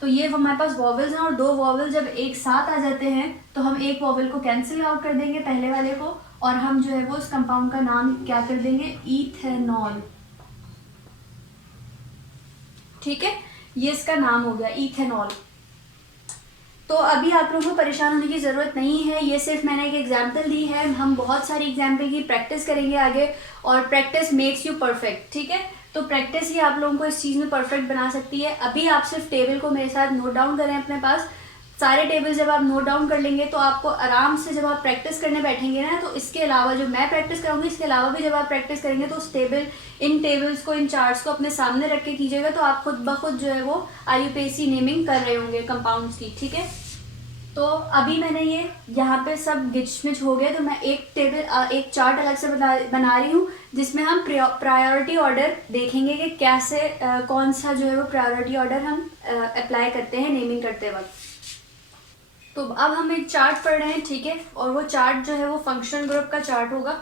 तो ये हमारे पास वॉवेल्स हैं, और 2 वॉवेल जब एक साथ आ जाते हैं तो हम एक वॉवेल को कैंसिल आउट कर देंगे, पहले वाले को, और हम जो है वो उस कंपाउंड का नाम क्या कर देंगे, इथेनॉल। ठीक है, ये इसका नाम हो गया इथेनॉल। तो अभी आप लोगों को परेशान होने की ज़रूरत नहीं है, ये सिर्फ मैंने एक एग्जांपल दी है। हम बहुत सारी एग्जांपल की प्रैक्टिस करेंगे आगे, और प्रैक्टिस मेक्स यू परफेक्ट। ठीक है, तो प्रैक्टिस ही आप लोगों को इस चीज़ में परफेक्ट बना सकती है। अभी आप सिर्फ टेबल को मेरे साथ नोट डाउन करें अपने पास। सारे टेबल जब आप नोट डाउन कर लेंगे तो आपको आराम से, जब आप प्रैक्टिस करने बैठेंगे ना, तो इसके अलावा जो मैं प्रैक्टिस कराऊंगी, इसके अलावा भी जब आप प्रैक्टिस करेंगे तो उस इन टेबल्स को, इन चार्ट्स को अपने सामने रख के कीजिएगा, तो आप खुद ब खुद जो है वो IUPAC नेमिंग कर रहे होंगे कंपाउंड्स की। ठीक है, तो अभी मैंने ये यहाँ पे सब गिचमिच हो गए, तो मैं एक चार्ट अलग से बना रही हूँ, जिसमें हम प्रायोरिटी ऑर्डर देखेंगे कि कैसे कौन सा जो है वो प्रायोरिटी ऑर्डर हम अप्लाई करते हैं नेमिंग करते वक्त। तो अब हम एक चार्ट पढ़ रहे हैं। ठीक है, और वो चार्ट जो है वो फंक्शनल ग्रुप का चार्ट होगा,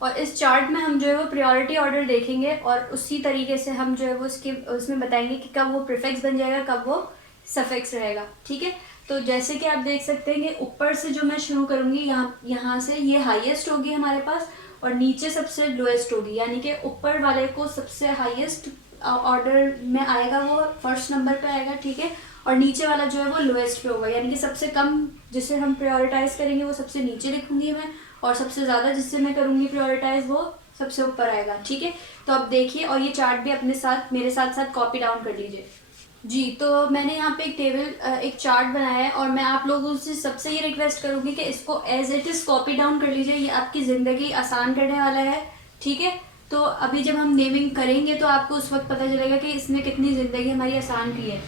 और इस चार्ट में हम जो है वो प्रायोरिटी ऑर्डर देखेंगे, और उसी तरीके से हम जो है वो उसमें बताएंगे कि कब वो प्रीफिक्स बन जाएगा, कब वो सफिक्स रहेगा। ठीक है, तो जैसे कि आप देख सकते हैं कि ऊपर से जो मैं शुरू करूँगी, यहाँ से ये हाईएस्ट होगी हमारे पास, और नीचे सबसे लोएस्ट होगी, यानी कि ऊपर वाले को सबसे हाईएस्ट ऑर्डर में आएगा, वो फर्स्ट नंबर पे आएगा। ठीक है, और नीचे वाला जो है वो लोएस्ट पे होगा, यानी कि सबसे कम जिसे हम प्रायोरिटाइज करेंगे वो सबसे नीचे लिखूंगी मैं, और सबसे ज़्यादा जिससे मैं करूँगी प्रायोरिटाइज वो सबसे ऊपर आएगा। ठीक है, तो अब देखिए, और ये चार्ट भी अपने साथ मेरे साथ कॉपी डाउन कर लीजिए। जी, तो मैंने यहाँ पे एक चार्ट बनाया है, और मैं आप लोगों से सबसे ये रिक्वेस्ट करूँगी कि इसको as it is copy down कर लीजिए, ये आपकी ज़िंदगी आसान करने वाला है। ठीक है, तो अभी जब हम नेमिंग करेंगे तो आपको उस वक्त पता चलेगा कि इसने कितनी ज़िंदगी हमारी आसान की है।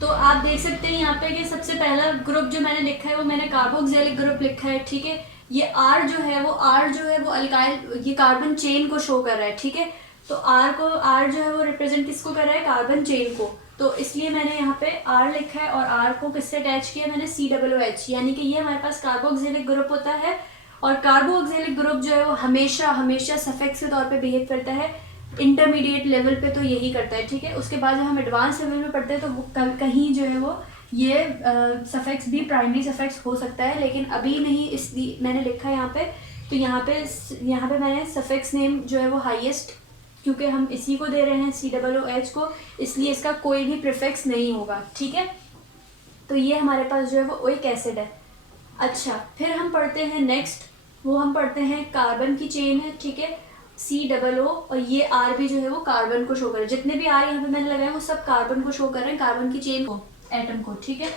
तो आप देख सकते हैं यहाँ पे कि सबसे पहला ग्रुप जो मैंने लिखा है वो मैंने कार्बोक्सिलिक ग्रुप लिखा है। ठीक है, ये R जो है वो अल्काइल, ये कार्बन चेन को शो कर रहा है। ठीक है, तो R जो है वो रिप्रेजेंट किसको कर रहा है, कार्बन चेन को, तो इसलिए मैंने यहाँ पे R लिखा है, और R को किससे अटैच किया मैंने, COOH, यानी कि ये हमारे पास कार्बोक्सिलिक ग्रुप होता है। और कार्बोक्सिलिक ग्रुप जो है वो हमेशा सफिक्स के तौर पे बिहेव करता है, इंटरमीडिएट लेवल पे तो यही करता है। ठीक है, उसके बाद जब हम एडवांस लेवल में पढ़ते हैं तो वो कहीं जो है वो ये सफिक्स भी प्राइमरी सफिक्स हो सकता है, लेकिन अभी नहीं, इसलिए मैंने लिखा है यहाँ पे। तो यहाँ पे मैंने सफिक्स नेम जो है वो हाईएस्ट, क्योंकि हम इसी को दे रहे हैं COOH को, इसलिए इसका कोई भी प्रीफिक्स नहीं होगा। ठीक है, तो ये हमारे पास जो है वो ओइक एसिड है। अच्छा, फिर हम पढ़ते हैं नेक्स्ट, वो हम पढ़ते हैं कार्बन की चेन है। ठीक है, COO, और ये R भी जो है वो कार्बन को शो कर रहे हैं, जितने भी R यहाँ पे मैंने लगाए वो सब कार्बन को शो कर रहे हैं, कार्बन की चेन को, एटम को। ठीक है,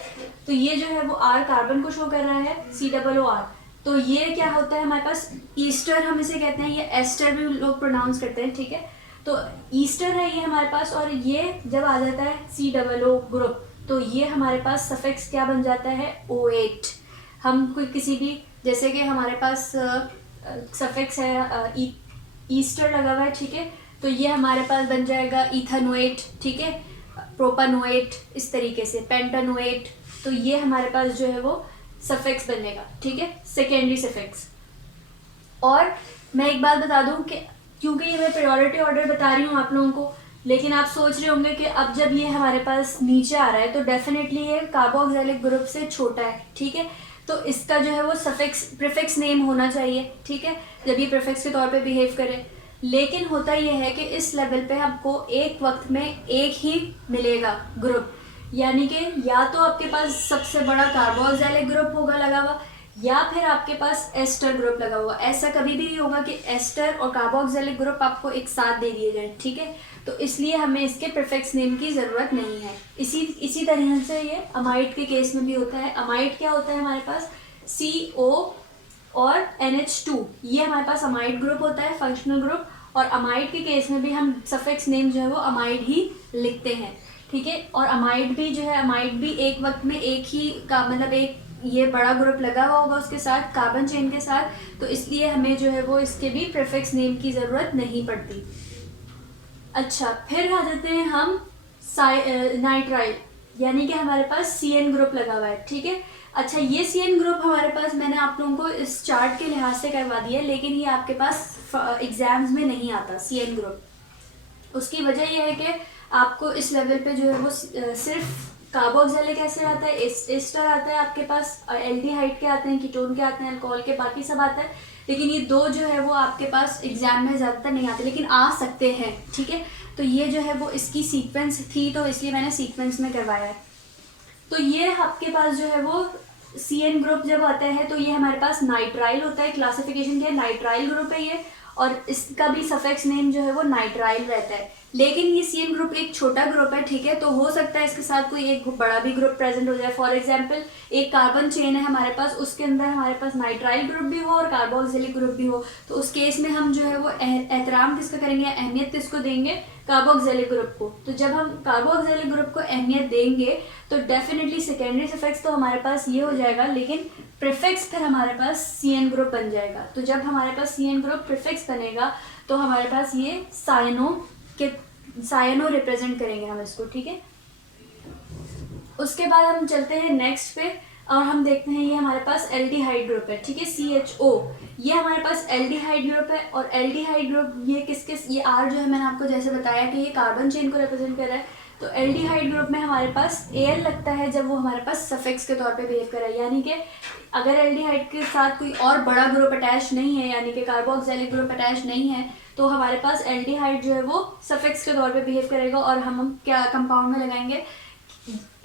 तो ये जो है वो R कार्बन को शो कर रहा है, COOR। तो ये क्या होता है हमारे पास, ईस्टर हम इसे कहते हैं, ये एस्टर भी लोग प्रोनाउंस करते हैं। ठीक है, तो ईस्टर है ये हमारे पास, और ये जब आ जाता है COO ग्रुप तो ये हमारे पास सफिक्स क्या बन जाता है, O8। हम कोई किसी भी, जैसे कि हमारे पास सफिक्स है ईस्टर लगा हुआ है, ठीक है, तो ये हमारे पास बन जाएगा इथानोएट, ठीक है, प्रोपानोएट, इस तरीके से पेंटानोएट। तो ये हमारे पास जो है वो सफिक्स बनेगा, ठीक है, सेकेंडरी सफिक्स। और मैं एक बात बता दूं कि क्योंकि ये मैं प्रायोरिटी ऑर्डर बता रही हूँ आप लोगों को, लेकिन आप सोच रहे होंगे कि अब जब ये हमारे पास नीचे आ रहा है तो डेफिनेटली ये कार्बोक्सिलिक ग्रुप से छोटा है, ठीक है, तो इसका जो है वो सफिक्स प्रीफिक्स नेम होना चाहिए, ठीक है, जब ये प्रीफिक्स के तौर पे बिहेव करे। लेकिन होता ये है कि इस लेवल पे आपको एक वक्त में एक ही मिलेगा ग्रुप, यानी कि या तो आपके पास सबसे बड़ा कार्बोक्सिलिक ग्रुप होगा लगा हुआ, या फिर आपके पास एस्टर ग्रुप लगा हुआ। ऐसा कभी भी नहीं होगा कि एस्टर और कार्बोक्सिलिक ग्रुप आपको एक साथ दे दिए जाए, ठीक है, तो इसलिए हमें इसके प्रीफिक्स नेम की ज़रूरत नहीं है। इसी तरह से ये अमाइड के केस में भी होता है। अमाइड क्या होता है हमारे पास, CO और NH2, ये हमारे पास अमाइड ग्रुप होता है, फंक्शनल ग्रुप। और अमाइड के केस में भी हम सफिक्स नेम जो है वो अमाइड ही लिखते हैं, ठीक है। और अमाइड भी जो है, अमाइड भी एक वक्त में एक ही का मतलब एक ये बड़ा ग्रुप लगा हुआ होगा उसके साथ कार्बन चेन के साथ, तो इसलिए हमें जो है वो इसके भी प्रीफिक्स नेम की ज़रूरत नहीं पड़ती। अच्छा, फिर आ जाते हैं हम नाइट्राइल, यानी कि हमारे पास CN ग्रुप लगा हुआ है, ठीक है। अच्छा, ये CN ग्रुप हमारे पास मैंने आप लोगों को इस चार्ट के लिहाज से करवा दिया, लेकिन ये आपके पास एग्जाम्स में नहीं आता CN ग्रुप। उसकी वजह यह है कि आपको इस लेवल पे जो है वो सिर्फ कार्बोक्सिलिक एसिड आता है, एस्टर आता है आपके पास, एल्डिहाइड के आते हैं, कीटोन के आते हैं, अल्कोहल के, बाकी सब आता है, लेकिन ये दो जो है वो आपके पास एग्जाम में ज़्यादातर नहीं आते, लेकिन आ सकते हैं, ठीक है। तो ये जो है वो इसकी सीक्वेंस थी, तो इसलिए मैंने सीक्वेंस में करवाया है। तो ये आपके पास जो है वो CN ग्रुप जब आता है तो ये हमारे पास नाइट्राइल होता है, क्लासिफिकेशन क्या है, नाइट्राइल ग्रुप है ये, और इसका भी सफिक्स नेम जो है वो नाइट्राइल रहता है। लेकिन ये CN ग्रुप एक छोटा ग्रुप है, ठीक है, तो हो सकता है इसके साथ कोई एक बड़ा भी ग्रुप प्रेजेंट हो जाए। फॉर एग्जांपल एक कार्बन चेन है हमारे पास, उसके अंदर हमारे पास नाइट्राइल ग्रुप भी हो और कार्बोक्सिलिक ग्रुप भी हो, तो उस केस में हम जो है वो एहतराम किसका करेंगे, अहमियत किसको देंगे, कार्बोक्सिलिक ग्रुप को। तो जब हम कार्बोक्सिलिक ग्रुप को अहमियत देंगे तो डेफिनेटली सेकेंडरी सफिक्स तो हमारे पास ये हो जाएगा, लेकिन प्रीफिक्स फिर हमारे पास CN ग्रुप बन जाएगा। तो जब हमारे पास CN ग्रुप प्रीफिक्स बनेगा तो हमारे पास ये सायनो रिप्रेजेंट करेंगे हम इसको, ठीक है। उसके बाद हम चलते हैं नेक्स्ट पे और हम देखते हैं ये हमारे पास एल्डिहाइड ग्रुप है, ठीक है, CHO, ये हमारे पास एल्डिहाइड ग्रुप है। और एल्डिहाइड ग्रुप ये ये R जो है मैंने आपको जैसे बताया कि ये कार्बन चेन को रिप्रेजेंट कर रहा है, तो एल्डिहाइड ग्रुप में हमारे पास Al लगता है जब वो हमारे पास सफिक्स के तौर पे बिहेव कर रहा है, यानी कि अगर एल्डिहाइड के साथ कोई और बड़ा ग्रुप अटैच नहीं है, यानी कि कार्बोक्सिलिक ग्रुप अटैच नहीं है, तो हमारे पास एल्डिहाइड जो है वो सफिक्स के तौर पे बिहेव करेगा और हम क्या कंपाउंड में लगाएंगे,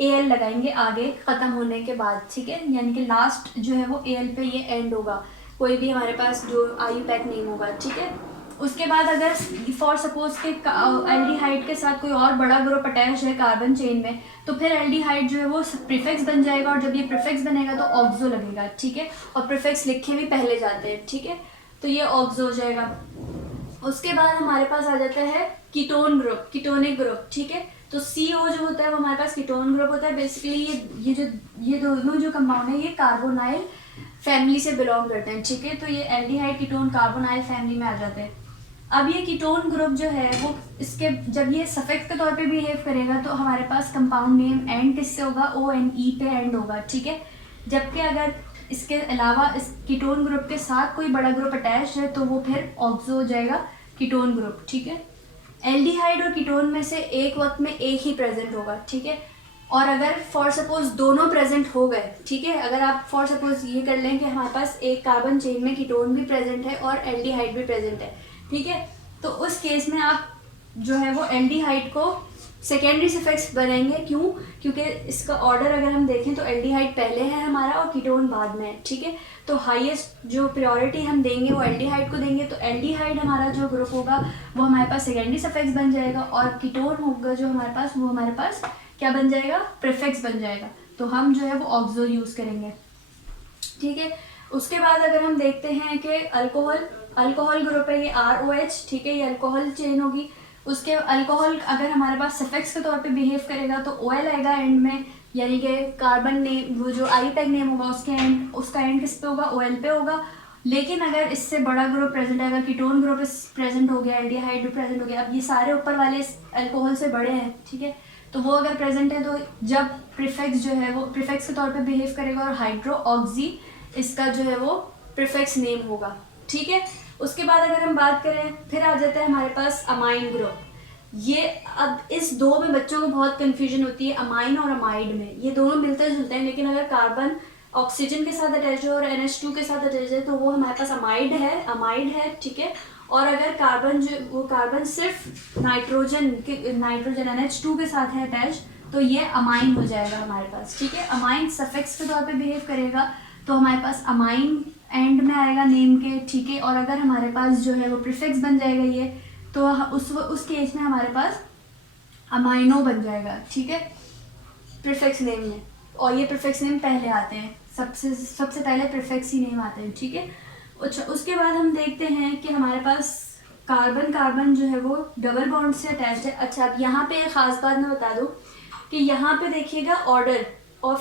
Al लगाएंगे आगे ख़त्म होने के बाद, ठीक है, यानी कि लास्ट जो है वो Al पे ये एंड होगा, कोई भी हमारे पास जो IUPAC नेम होगा, ठीक है। उसके बाद अगर फॉर सपोज के एल्डिहाइड के साथ कोई और बड़ा ग्रुप अटैच है कार्बन चेन में, तो फिर एल्डिहाइड जो है वो प्रीफिक्स बन जाएगा, और जब ये प्रीफिक्स बनेगा तो ऑक्सो लगेगा, ठीक है, और प्रीफिक्स लिखे भी पहले जाते हैं, ठीक है, तो ये ऑक्सो हो जाएगा। उसके बाद हमारे पास आ जाता है कीटोन ग्रुप, कीटोनिक ग्रुप, ठीक है, तो CO जो होता है वो हमारे पास कीटोन ग्रुप होता है। बेसिकली ये दोनों जो कंपाउंड है ये कार्बोनाइल फैमिली से बिलोंग करते हैं, ठीक है, तो ये एल्डिहाइड कीटोन कार्बोनाइल फैमिली में आ जाते हैं। अब ये कीटोन ग्रुप जो है वो इसके जब ये सफिक्स के तौर पे बिहेव करेगा तो हमारे पास कंपाउंड नेम एंड किससे होगा, ONE पे एंड होगा, ठीक है। जबकि अगर इसके अलावा इस कीटोन ग्रुप के साथ कोई बड़ा ग्रुप अटैच है तो वो फिर ऑक्सो हो जाएगा कीटोन ग्रुप, ठीक है। एल्डिहाइड और कीटोन में से एक वक्त में एक ही प्रेजेंट होगा, ठीक है, और अगर फॉर सपोज दोनों प्रेजेंट हो गए, ठीक है, अगर आप फॉर सपोज ये कर लें कि हमारे पास एक कार्बन चेन में कीटोन भी प्रेजेंट है और एल्डिहाइड भी प्रेजेंट है, ठीक है, तो उस केस में आप जो है वो एल्डिहाइड को सेकेंडरी सफिक्स बनाएंगे। क्यों? क्योंकि इसका ऑर्डर अगर हम देखें तो एल्डिहाइड पहले है हमारा और कीटोन बाद में है, ठीक है, तो हाईएस्ट जो प्रायोरिटी हम देंगे वो एल्डिहाइड को देंगे, तो एल्डिहाइड हमारा जो ग्रुप होगा वो हमारे पास सेकेंडरी सफिक्स बन जाएगा, और कीटोन होगा जो हमारे पास वो हमारे पास क्या बन जाएगा, प्रीफिक्स बन जाएगा, तो हम जो है वो ऑक्सो यूज़ करेंगे, ठीक है। उसके बाद अगर हम देखते हैं कि अल्कोहल ग्रुप है ये ROH, ठीक है, ये अल्कोहल चेन होगी। उसके अल्कोहल अगर हमारे पास सफिक्स के तौर पे बिहेव करेगा तो OL आएगा एंड में, यानी कि कार्बन नेम वो जो IUPAC नेम होगा उसका एंड किस पे होगा, OL पे होगा। लेकिन अगर इससे बड़ा ग्रुप प्रेजेंट है, अगर कीटोन ग्रुप प्रेजेंट हो गया, एल्डिहाइड भी प्रेजेंट हो गया, अब ये सारे ऊपर वाले अल्कोहल से बड़े हैं, ठीक है, तो वो अगर प्रेजेंट है तो जब प्रीफिक्स जो है वो प्रीफिक्स के तौर पे बिहेव करेगा और हाइड्रो ऑक्सी इसका जो है वो प्रीफिक्स नेम होगा, ठीक है। उसके बाद अगर हम बात करें, फिर आ जाता है हमारे पास अमाइन ग्रुप। ये अब इस दो में बच्चों को बहुत कन्फ्यूजन होती है, अमाइन और अमाइड में। ये दोनों मिलते जुलते हैं, लेकिन अगर कार्बन ऑक्सीजन के साथ अटैच है और NH2 के साथ अटैच है तो वो हमारे पास अमाइड है, ठीक है। और अगर कार्बन सिर्फ नाइट्रोजन NH2 के साथ है अटैच तो ये अमाइन हो जाएगा हमारे पास, ठीक है। अमाइन सफिक्स के तौर पे बिहेव करेगा तो हमारे पास अमाइन एंड में आएगा नेम के, ठीक है। और अगर हमारे पास जो है वो प्रीफिक्स बन जाएगा ये, तो उस केस में हमारे पास अमाइनो बन जाएगा, ठीक है, प्रीफिक्स नेम में। और ये प्रीफिक्स नेम पहले आते हैं, सबसे पहले प्रीफिक्स ही नेम आते हैं, ठीक है। अच्छा, उसके बाद हम देखते हैं कि हमारे पास कार्बन जो है वो डबल बॉन्ड से अटैच्ड है। अच्छा, अब यहाँ पे एक ख़ास बात मैं बता दूँ कि यहाँ पे देखिएगा ऑर्डर और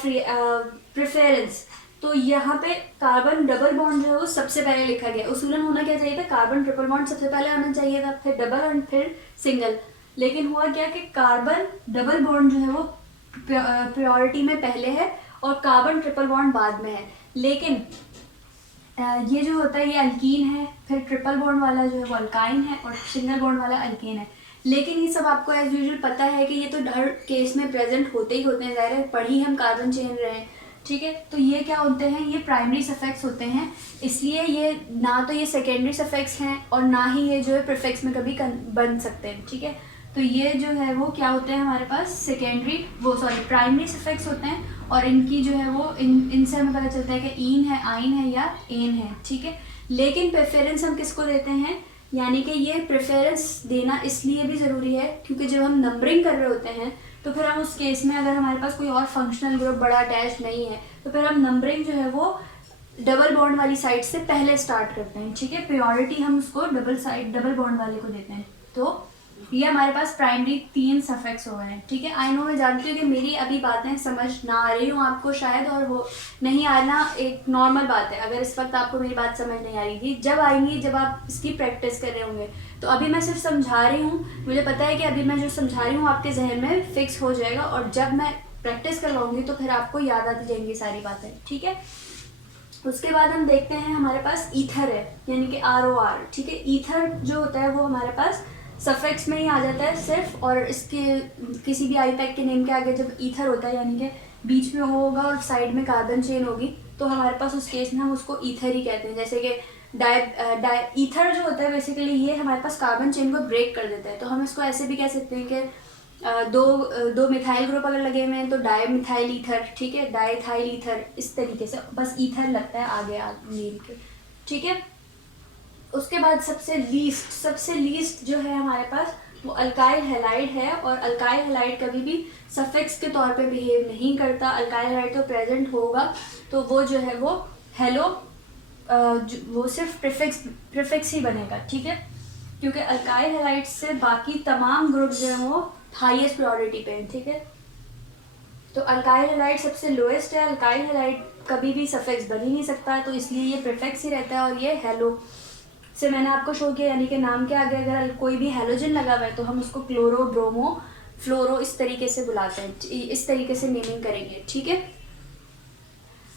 प्रेफरेंस, तो यहाँ पे कार्बन डबल बॉन्ड जो है वो सबसे पहले लिखा गया। उसूलन होना क्या चाहिए था, कार्बन ट्रिपल बॉन्ड सबसे पहले आना चाहिए था, फिर डबल और फिर सिंगल। लेकिन हुआ क्या कि कार्बन डबल बॉन्ड जो है वो प्रायोरिटी में पहले है और कार्बन ट्रिपल बॉन्ड बाद में है। लेकिन ये जो होता है ये अल्कीन है, फिर ट्रिपल बॉन्ड वाला जो है वो अल्काइन है और सिंगल बॉन्ड वाला अल्केन है। लेकिन ये सब आपको एज यूजुअल पता है कि ये तो हर केस में प्रेजेंट होते ही होते हैं, ज़ाहिर है पढ़ी हम कार्बन चेन रहे हैं, ठीक है। तो ये क्या होते हैं, ये प्राइमरी सफिक्स होते हैं, इसलिए ये ना तो ये सेकेंडरी सफिक्स हैं और ना ही ये जो है प्रीफिक्स में कभी बन सकते हैं, ठीक है। तो ये जो है वो क्या होते हैं हमारे पास प्राइमरी सफिक्स होते हैं और इनकी जो है वो इनसे हमें पता चलता है कि ईन है, आइन है या एन है, ठीक है। लेकिन प्रेफरेंस हम किसको देते हैं, यानी कि ये प्रेफरेंस देना इसलिए भी ज़रूरी है क्योंकि जब हम नंबरिंग कर रहे होते हैं तो फिर हम उस केस में अगर हमारे पास कोई और फंक्शनल ग्रुप बड़ा अटैच नहीं है तो फिर हम नंबरिंग जो है वो डबल बॉन्ड वाली साइड से पहले स्टार्ट करते हैं, ठीक है। प्रायोरिटी हम उसको डबल बॉन्ड वाले को देते हैं। तो ये हमारे पास प्राइमरी 3 सफिक्स हो गए हैं, ठीक है। आई नो, मैं जानती हूँ कि मेरी अभी बातें समझ ना आ रही हूँ आपको शायद, और वो नहीं आना एक नॉर्मल बात है। अगर इस वक्त आपको मेरी बात समझ नहीं आ रही थी, जब आएंगी जब आप इसकी प्रैक्टिस कर रहे होंगे। तो अभी मैं सिर्फ समझा रही हूँ, मुझे पता है कि अभी मैं जो समझा रही हूँ आपके जहन में फिक्स हो जाएगा और जब मैं प्रैक्टिस करवाऊँगी तो फिर आपको याद आती जाएंगी सारी बातें, ठीक है। उसके बाद हम देखते हैं हमारे पास ईथर है, यानी कि ROR, ठीक है। ईथर जो होता है वो हमारे पास सफिक्स में ही आ जाता है सिर्फ, और इसके किसी भी आईपैक के नेम के आगे जब ईथर होता है यानी कि बीच में वो होगा और साइड में कार्बन चेन होगी तो हमारे पास उस केस में हम उसको ईथर ही कहते हैं। जैसे कि ईथर जो होता है बेसिकली ये हमारे पास कार्बन चेन को ब्रेक कर देता है, तो हम इसको ऐसे भी कह सकते हैं कि दो मिथाइल ग्रुप अगर लगे हुए हैं तो डाई मिथाइल ईथर, ठीक है, डाईथाइल ईथर, इस तरीके से बस ईथर लगता है आगे नेम के, ठीक है। उसके बाद सबसे लीस्ट जो है हमारे पास वो अल्काइल हैलाइड है, और अल्काइल हैलाइड कभी भी सफिक्स के तौर पे बिहेव नहीं करता। अल्काइल हैलाइड तो प्रेजेंट होगा तो वो जो है वो वो सिर्फ प्रीफिक्स ही बनेगा, ठीक है, क्योंकि अल्काइल हैलाइड से बाकी तमाम ग्रुप जो है वो हाईएस्ट प्रायोरिटी पे हैं, ठीक है। तो अल्काइल हैलाइड सबसे लोएस्ट है, अल्काइल हैलाइड कभी भी सफिक्स बन ही नहीं सकता, तो इसलिए ये प्रीफिक्स ही रहता है। और ये हेलो से मैंने आपको शो किया, यानी कि नाम के आगे अगर कोई भी हैलोजन लगा हुआ है तो हम उसको क्लोरो, ब्रोमो, फ्लोरो इस तरीके से बुलाते हैं, इस तरीके से नेमिंग करेंगे, ठीक है।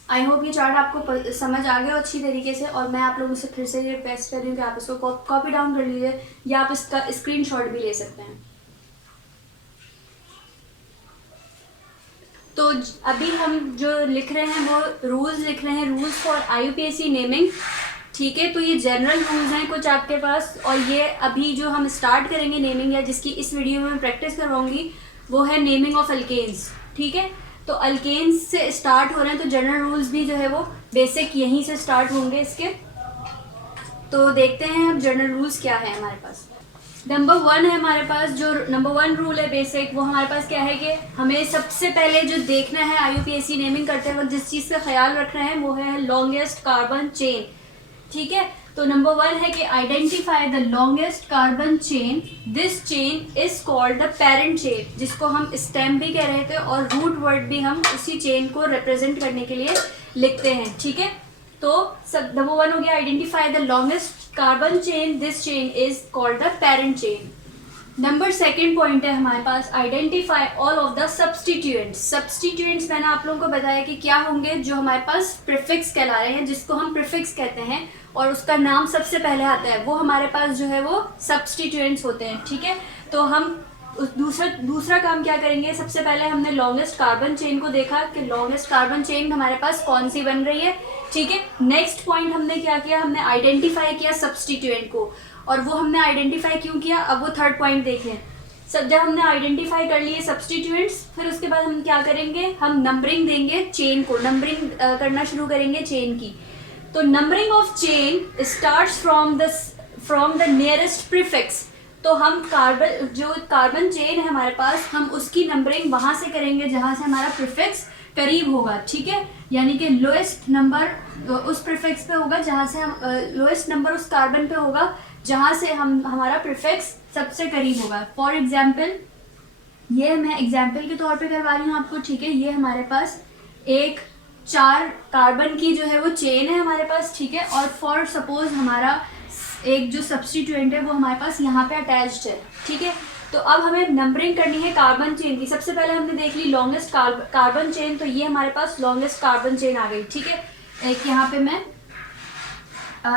आई होप ये चार्ट आपको समझ आ गया अच्छी तरीके से, और मैं आप लोगों से फिर से रिक्वेस्ट कर रही हूँ कि आप इसको कॉपी डाउन कर लीजिए या आप इसका स्क्रीनशॉट भी ले सकते हैं। तो अभी हम जो लिख रहे हैं वो रूल्स लिख रहे हैं, रूल्स फॉर IUPAC नेमिंग, ठीक है। तो ये जनरल रूल्स हैं कुछ आपके पास, और ये अभी जो हम स्टार्ट करेंगे नेमिंग, या जिसकी इस वीडियो में मैं प्रैक्टिस करवाऊंगी, वो है नेमिंग ऑफ अल्केन्स, ठीक है। तो अल्केन्स से स्टार्ट हो रहे हैं तो जनरल रूल्स भी जो है वो बेसिक यहीं से स्टार्ट होंगे इसके। तो देखते हैं अब जनरल रूल्स क्या है हमारे पास। नंबर 1 है हमारे पास, जो नंबर 1 रूल है बेसिक, वो हमारे पास क्या है कि हमें सबसे पहले जो देखना है IUPAC नेमिंग करते वक्त जिस चीज़ का ख्याल रखना है वो है लॉन्गेस्ट कार्बन चेन, ठीक है। तो नंबर 1 है कि identify the longest carbon chain, this chain is called the parent chain, जिसको हम स्टेम भी कह रहे थे और रूट वर्ड भी हम उसी चेन को रिप्रेजेंट करने के लिए लिखते हैं, ठीक है। तो सब नंबर 1 हो गया identify the longest carbon chain, this chain is called the parent chain. Number 2 point है हमारे पास identify all of the substituents. Substituents मैंने आप लोगों को बताया कि क्या होंगे, जो हमारे पास प्रीफिक्स कहला रहे हैं, जिसको हम प्रीफिक्स कहते हैं और उसका नाम सबसे पहले आता है, वो हमारे पास जो है वो सब्सटीट्यूएंट्स होते हैं। ठीक है, तो हम दूसरा काम क्या करेंगे, सबसे पहले हमने लॉन्गेस्ट कार्बन चेन को देखा कि लॉन्गेस्ट कार्बन चेन हमारे पास कौन सी बन रही है। ठीक है, नेक्स्ट पॉइंट हमने क्या किया, हमने आइडेंटिफाई किया सब्सटीट्यूएंट को, और वो हमने आइडेंटिफाई क्यों किया, अब वो 3rd पॉइंट देखें। सब जब हमने आइडेंटिफाई कर लिए सब्सटीट्यूएंट्स, फिर उसके बाद हम क्या करेंगे, हम नंबरिंग देंगे चेन को, नंबरिंग करना शुरू करेंगे चेन की। तो numbering of chain starts from the nearest prefix. तो हम कार्बन चेन है हमारे पास, हम उसकी नंबरिंग वहां से करेंगे जहां से हमारा प्रीफिक्स करीब होगा। ठीक है, यानी कि लोएस्ट नंबर उस प्रीफिक्स पे होगा जहां से हम लोएस्ट नंबर उस कार्बन पे होगा जहां से हमारा प्रीफिक्स सबसे करीब होगा। फॉर एग्जाम्पल, ये मैं एग्जाम्पल के तौर पे करवा रही हूँ आपको। ठीक है, ये हमारे पास एक 4 कार्बन की जो है वो चेन है हमारे पास। ठीक है, और फॉर सपोज हमारा एक जो सब्सटीट्यूएंट है वो हमारे पास यहाँ पे अटैच्ड है। ठीक है, तो अब हमें नंबरिंग करनी है कार्बन चेन की। सबसे पहले हमने देख ली लॉन्गेस्ट कार्बन चेन, तो ये हमारे पास लॉन्गेस्ट कार्बन चेन आ गई। ठीक है, एक यहाँ पे मैं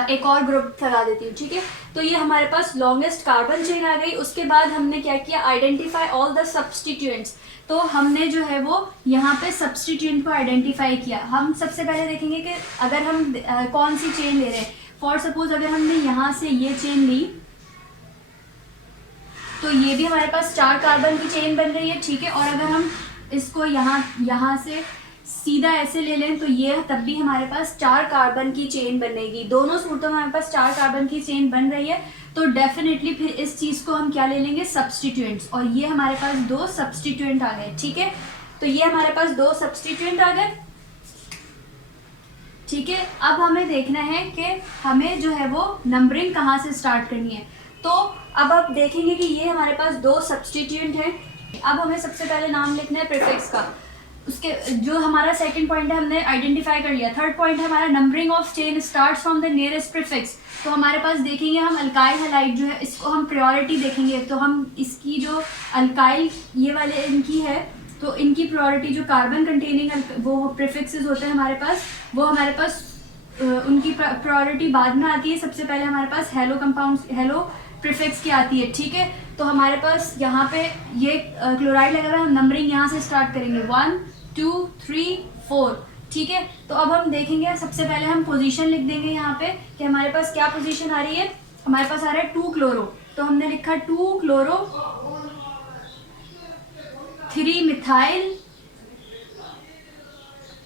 एक और ग्रुप लगा देती हूँ। ठीक है, तो ये हमारे पास लॉन्गेस्ट कार्बन चेन आ गई। उसके बाद हमने क्या किया, आइडेंटिफाई ऑल द सब्सटीट्यूएंट्स। तो हमने जो है वो यहाँ पे सब्सटीट्यूएंट को आइडेंटिफाई किया। हम सबसे पहले देखेंगे कि अगर हम कौन सी चेन ले रहे हैं। फॉर सपोज अगर हमने यहाँ से ये चेन ली, तो ये भी हमारे पास 4 कार्बन की चेन बन रही है। ठीक है, और अगर हम इसको यहाँ से सीधा ऐसे ले लें तो ये तब भी हमारे पास 4 कार्बन की चेन बनेगी। दोनों सूरतों में हमारे पास 4 कार्बन की चेन बन रही है। तो डेफिनेटली फिर इस चीज़ को हम क्या ले लेंगे, सब्सटीट्यूएंट्स, और ये हमारे पास 2 सब्सटीट्यूएंट आ गए। ठीक है, तो ये हमारे पास 2 सब्सटीट्यूएंट आ गए। ठीक है, अब हमें देखना है कि हमें जो है वो नंबरिंग कहाँ से स्टार्ट करनी है। तो अब आप देखेंगे कि ये हमारे पास 2 सब्सटीट्यूएंट हैं। अब हमें सबसे पहले नाम लिखना है प्रीफिक्स का। उसके जो हमारा 2nd पॉइंट है हमने आइडेंटिफाई कर लिया। 3rd पॉइंट है हमारा numbering of chain starts from the nearest prefix. तो हमारे पास देखेंगे हम अल्काइल हैलाइड जो है इसको हम प्रायोरिटी देखेंगे। तो हम इसकी जो अल्काइल ये वाले इनकी है, तो इनकी प्रायोरिटी जो कार्बन कंटेनिंग वो प्रीफिक्सेस होते हैं हमारे पास, वो हमारे पास उनकी प्रायोरिटी बाद में आती है। सबसे पहले हमारे पास हेलो कंपाउंड, हेलो प्रीफिक्स की आती है। ठीक है, तो हमारे पास यहाँ पे ये क्लोराइड लगा हुआ है, हम नंबरिंग यहाँ से स्टार्ट करेंगे 1 2 3 4। ठीक है, तो अब हम देखेंगे, सबसे पहले हम पोजीशन लिख देंगे यहाँ पे कि हमारे पास क्या पोजीशन आ रही है। हमारे पास आ रहा है 2 क्लोरो, तो हमने लिखा 2 क्लोरो 3 मिथाइल।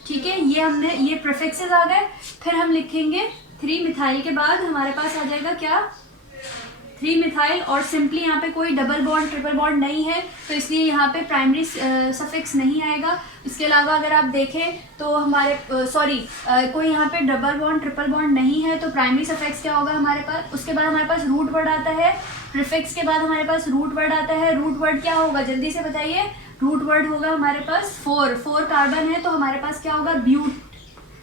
ठीक है, ये हमने ये प्रीफिक्सेस आ गए। फिर हम लिखेंगे 3 मिथाइल के बाद हमारे पास आ जाएगा क्या, 3 मिथाइल, और सिंपली यहाँ पे कोई डबल बॉन्ड ट्रिपल बॉन्ड नहीं है, तो इसलिए यहाँ पे प्राइमरी सफिक्स नहीं आएगा। इसके अलावा अगर आप देखें तो हमारे कोई यहाँ पे डबल बॉन्ड ट्रिपल बॉन्ड नहीं है, तो प्राइमरी सफिक्स क्या होगा हमारे पास। उसके बाद हमारे पास रूट वर्ड आता है, प्रीफिक्स के बाद हमारे पास रूट वर्ड आता है। रूट वर्ड क्या होगा, जल्दी से बताइए। रूट वर्ड होगा हमारे पास 4 कार्बन है, तो हमारे पास क्या होगा,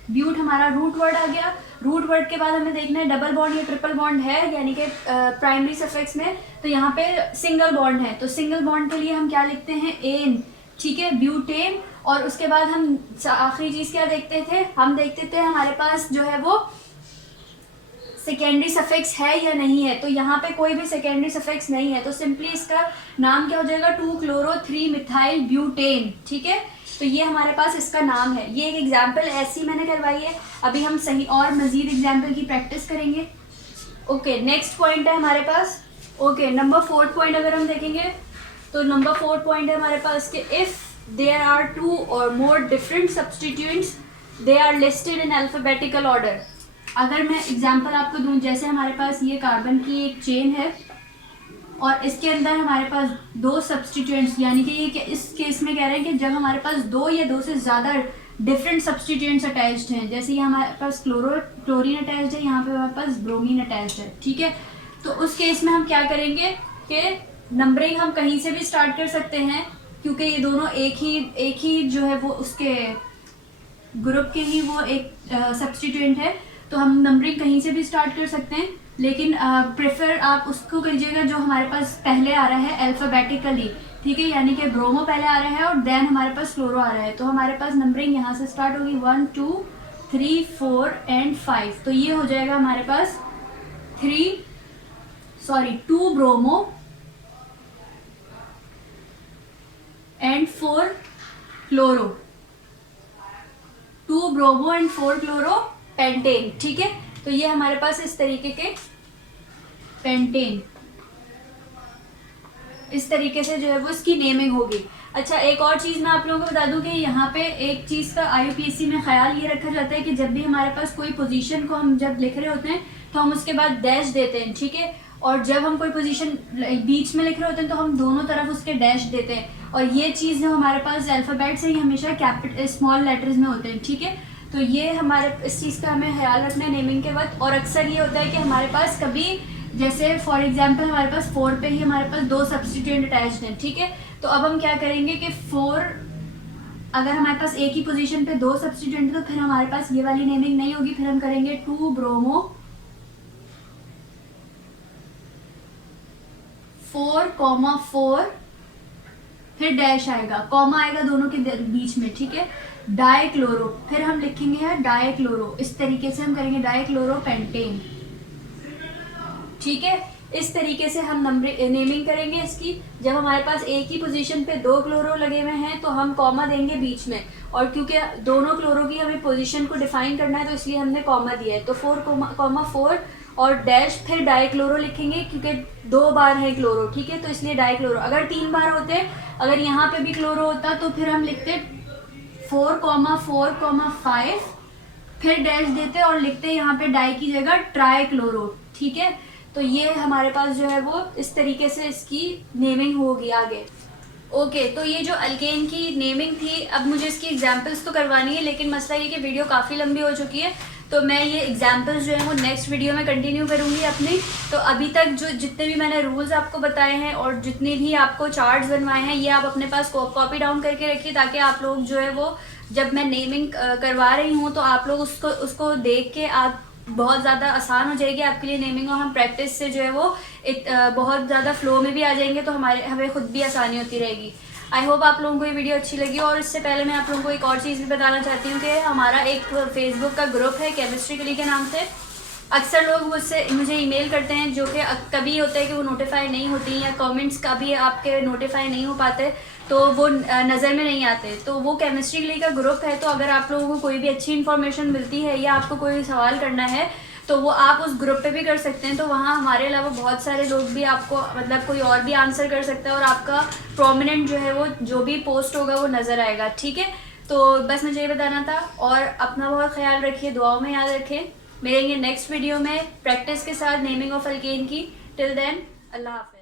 ब्यूट हमारा रूट वर्ड आ गया। रूट वर्ड के बाद हमें देखना है डबल बॉन्ड या ट्रिपल बॉन्ड है, यानी कि प्राइमरी सफिक्स में, तो यहाँ पे सिंगल बॉन्ड है। तो सिंगल बॉन्ड के लिए हम क्या लिखते हैं, एन। ठीक है, ब्यूटेन। और उसके बाद हम आखिरी चीज़ क्या देखते थे, हम देखते थे हमारे पास जो है वो सेकेंडरी सफिक्स है या नहीं है। तो यहाँ पे कोई भी सेकेंडरी सफिक्स नहीं है, तो सिंपली इसका नाम क्या हो जाएगा, 2 क्लोरो 3 मिथाइल ब्यूटेन। ठीक है, तो ये हमारे पास इसका नाम है। ये एक एग्जाम्पल ऐसी मैंने करवाई है। अभी हम सही और मजीद एग्जाम्पल की प्रैक्टिस करेंगे। ओके, नेक्स्ट पॉइंट है हमारे पास। ओके, नंबर 4 पॉइंट अगर हम देखेंगे तो नंबर 4 पॉइंट है हमारे पास कि if there are 2 or more different substituents they are listed in alphabetical order. अगर मैं एग्जाम्पल आपको दूं, जैसे हमारे पास ये कार्बन की एक चेन है और इसके अंदर हमारे पास 2 सब्सटीट्यूएंट्स, यानी कि ये इस केस में कह रहे हैं कि जब हमारे पास 2 या 2 से ज़्यादा डिफरेंट सब्सटीट्यूएंट्स अटैच्ड हैं, जैसे ये हमारे पास क्लोरीन अटैच्ड है, यहाँ पे हमारे पास ब्रोमीन अटैच्ड है। ठीक है, तो उस केस में हम क्या करेंगे कि नंबरिंग हम कहीं से भी स्टार्ट कर सकते हैं, क्योंकि ये दोनों एक ही जो है वो उसके ग्रुप के ही वो एक सब्स्टिट्यूएंट है, तो हम नंबरिंग कहीं से भी स्टार्ट कर सकते हैं, लेकिन प्रेफर आप उसको कीजिएगा जो हमारे पास पहले आ रहा है अल्फ़ाबेटिकली, ठीक है, यानी कि ब्रोमो पहले आ रहा है और देन हमारे पास क्लोरो आ रहा है। तो हमारे पास नंबरिंग यहाँ से स्टार्ट होगी 1 2 3 4 एंड 5। तो ये हो जाएगा हमारे पास 2 bromo and 4 chloro, 2 bromo and 4 chloro pentane, ठीक है। तो ये हमारे पास इस तरीके के पेंटेन, इस तरीके से जो है वो इसकी नेमिंग होगी। अच्छा, एक और चीज़ मैं आप लोगों को बता दूं कि यहाँ पे एक चीज़ का IUPAC में ख्याल ये रखा जाता है कि जब भी हमारे पास कोई पोजीशन को हम जब लिख रहे होते हैं तो हम उसके बाद डैश देते हैं, ठीक है, और जब हम कोई पोजीशन बीच में लिख रहे होते हैं तो हम दोनों तरफ उसके डैश देते हैं, और ये चीज़ जो हमारे पास अल्फ़ाबेट से ही हमेशा स्मॉल लेटर्स में होते हैं, ठीक है। तो ये हमारे इस चीज़ का हमें ख्याल रखना है नेमिंग के वक्त। और अक्सर ये होता है कि हमारे पास कभी, जैसे फॉर एग्जांपल हमारे पास 4 पे ही हमारे पास 2 सब्स्टिट्यूएंट अटैच्ड हैं, ठीक है। तो अब हम क्या करेंगे कि 4, अगर हमारे पास एक ही पोजीशन पे 2 सब्स्टिट्यूएंट तो फिर हमारे पास ये वाली नेमिंग नहीं होगी, फिर हम करेंगे 2 ब्रोमो 4,4, फिर डैश आएगा, कॉमा आएगा दोनों के बीच में, ठीक है, डाइक्लोरो, फिर हम लिखेंगे है डाइक्लोरो, इस तरीके से हम करेंगे डाइक्लोरो पेंटेन, ठीक है। इस तरीके से हम नेमिंग करेंगे इसकी। जब हमारे पास एक ही पोजीशन पे 2 क्लोरो लगे हुए हैं तो हम कॉमा देंगे बीच में, और क्योंकि दोनों क्लोरो की हमें पोजीशन को डिफाइन करना है तो इसलिए हमने कॉमा दिया है। तो 4,4 और डैश, फिर डाइक्लोरो लिखेंगे क्योंकि 2 बार है क्लोरो, ठीक है, तो इसलिए डाइक्लोरो। अगर 3 बार होते, अगर यहाँ पे भी क्लोरो होता तो फिर हम लिखते 4,4,5, फिर डैश देते और लिखते यहाँ पे डाई की जगह ट्राइक्लोरो, ठीक है। तो ये हमारे पास जो है वो इस तरीके से इसकी नेमिंग होगी आगे। ओके, तो ये जो अल्केन की नेमिंग थी, अब मुझे इसकी एग्जांपल्स तो करवानी है, लेकिन मसला ये कि वीडियो काफ़ी लंबी हो चुकी है, तो मैं ये एग्जांपल्स जो है वो नेक्स्ट वीडियो में कंटिन्यू करूँगी अपनी। तो अभी तक जो जितने भी मैंने रूल्स आपको बताए हैं और जितने भी आपको चार्ट्स बनवाए हैं, ये आप अपने पास कॉपी डाउन करके रखिए, ताकि आप लोग जो है वो जब मैं नेमिंग करवा रही हूँ तो आप लोग उसको देख के आप बहुत ज़्यादा आसान हो जाएगी आपके लिए नेमिंग, और हम प्रैक्टिस से जो है वो बहुत ज़्यादा फ्लो में भी आ जाएंगे, तो हमें खुद भी आसानी होती रहेगी। आई होप आप लोगों को ये वीडियो अच्छी लगी। और इससे पहले मैं आप लोगों को एक और चीज़ भी बताना चाहती हूँ कि हमारा एक फेसबुक का ग्रुप है केमिस्ट्री क्लिक के नाम से। अक्सर लोग मुझे ईमेल करते हैं, जो कि कभी होता है कि वो नोटिफाई नहीं होती, या कमेंट्स का भी आपके नोटिफाई नहीं हो पाते, तो वो नज़र में नहीं आते। तो वो केमिस्ट्री के लिए का ग्रुप है, तो अगर आप लोगों को कोई भी अच्छी इन्फॉर्मेशन मिलती है या आपको कोई सवाल करना है तो वो आप उस ग्रुप पे भी कर सकते हैं। तो वहाँ हमारे अलावा बहुत सारे लोग भी आपको, मतलब कोई और भी आंसर कर सकता है, और आपका प्रोमिनेंट जो है वो जो भी पोस्ट होगा वो नज़र आएगा, ठीक है। तो बस मुझे ये बताना था, और अपना बहुत ख्याल रखिए, दुआओं में याद रखें। मिलेंगे नेक्स्ट वीडियो में प्रैक्टिस के साथ नेमिंग ऑफ अल्केन की। टिल देन, अल्लाह हाफ़िज़।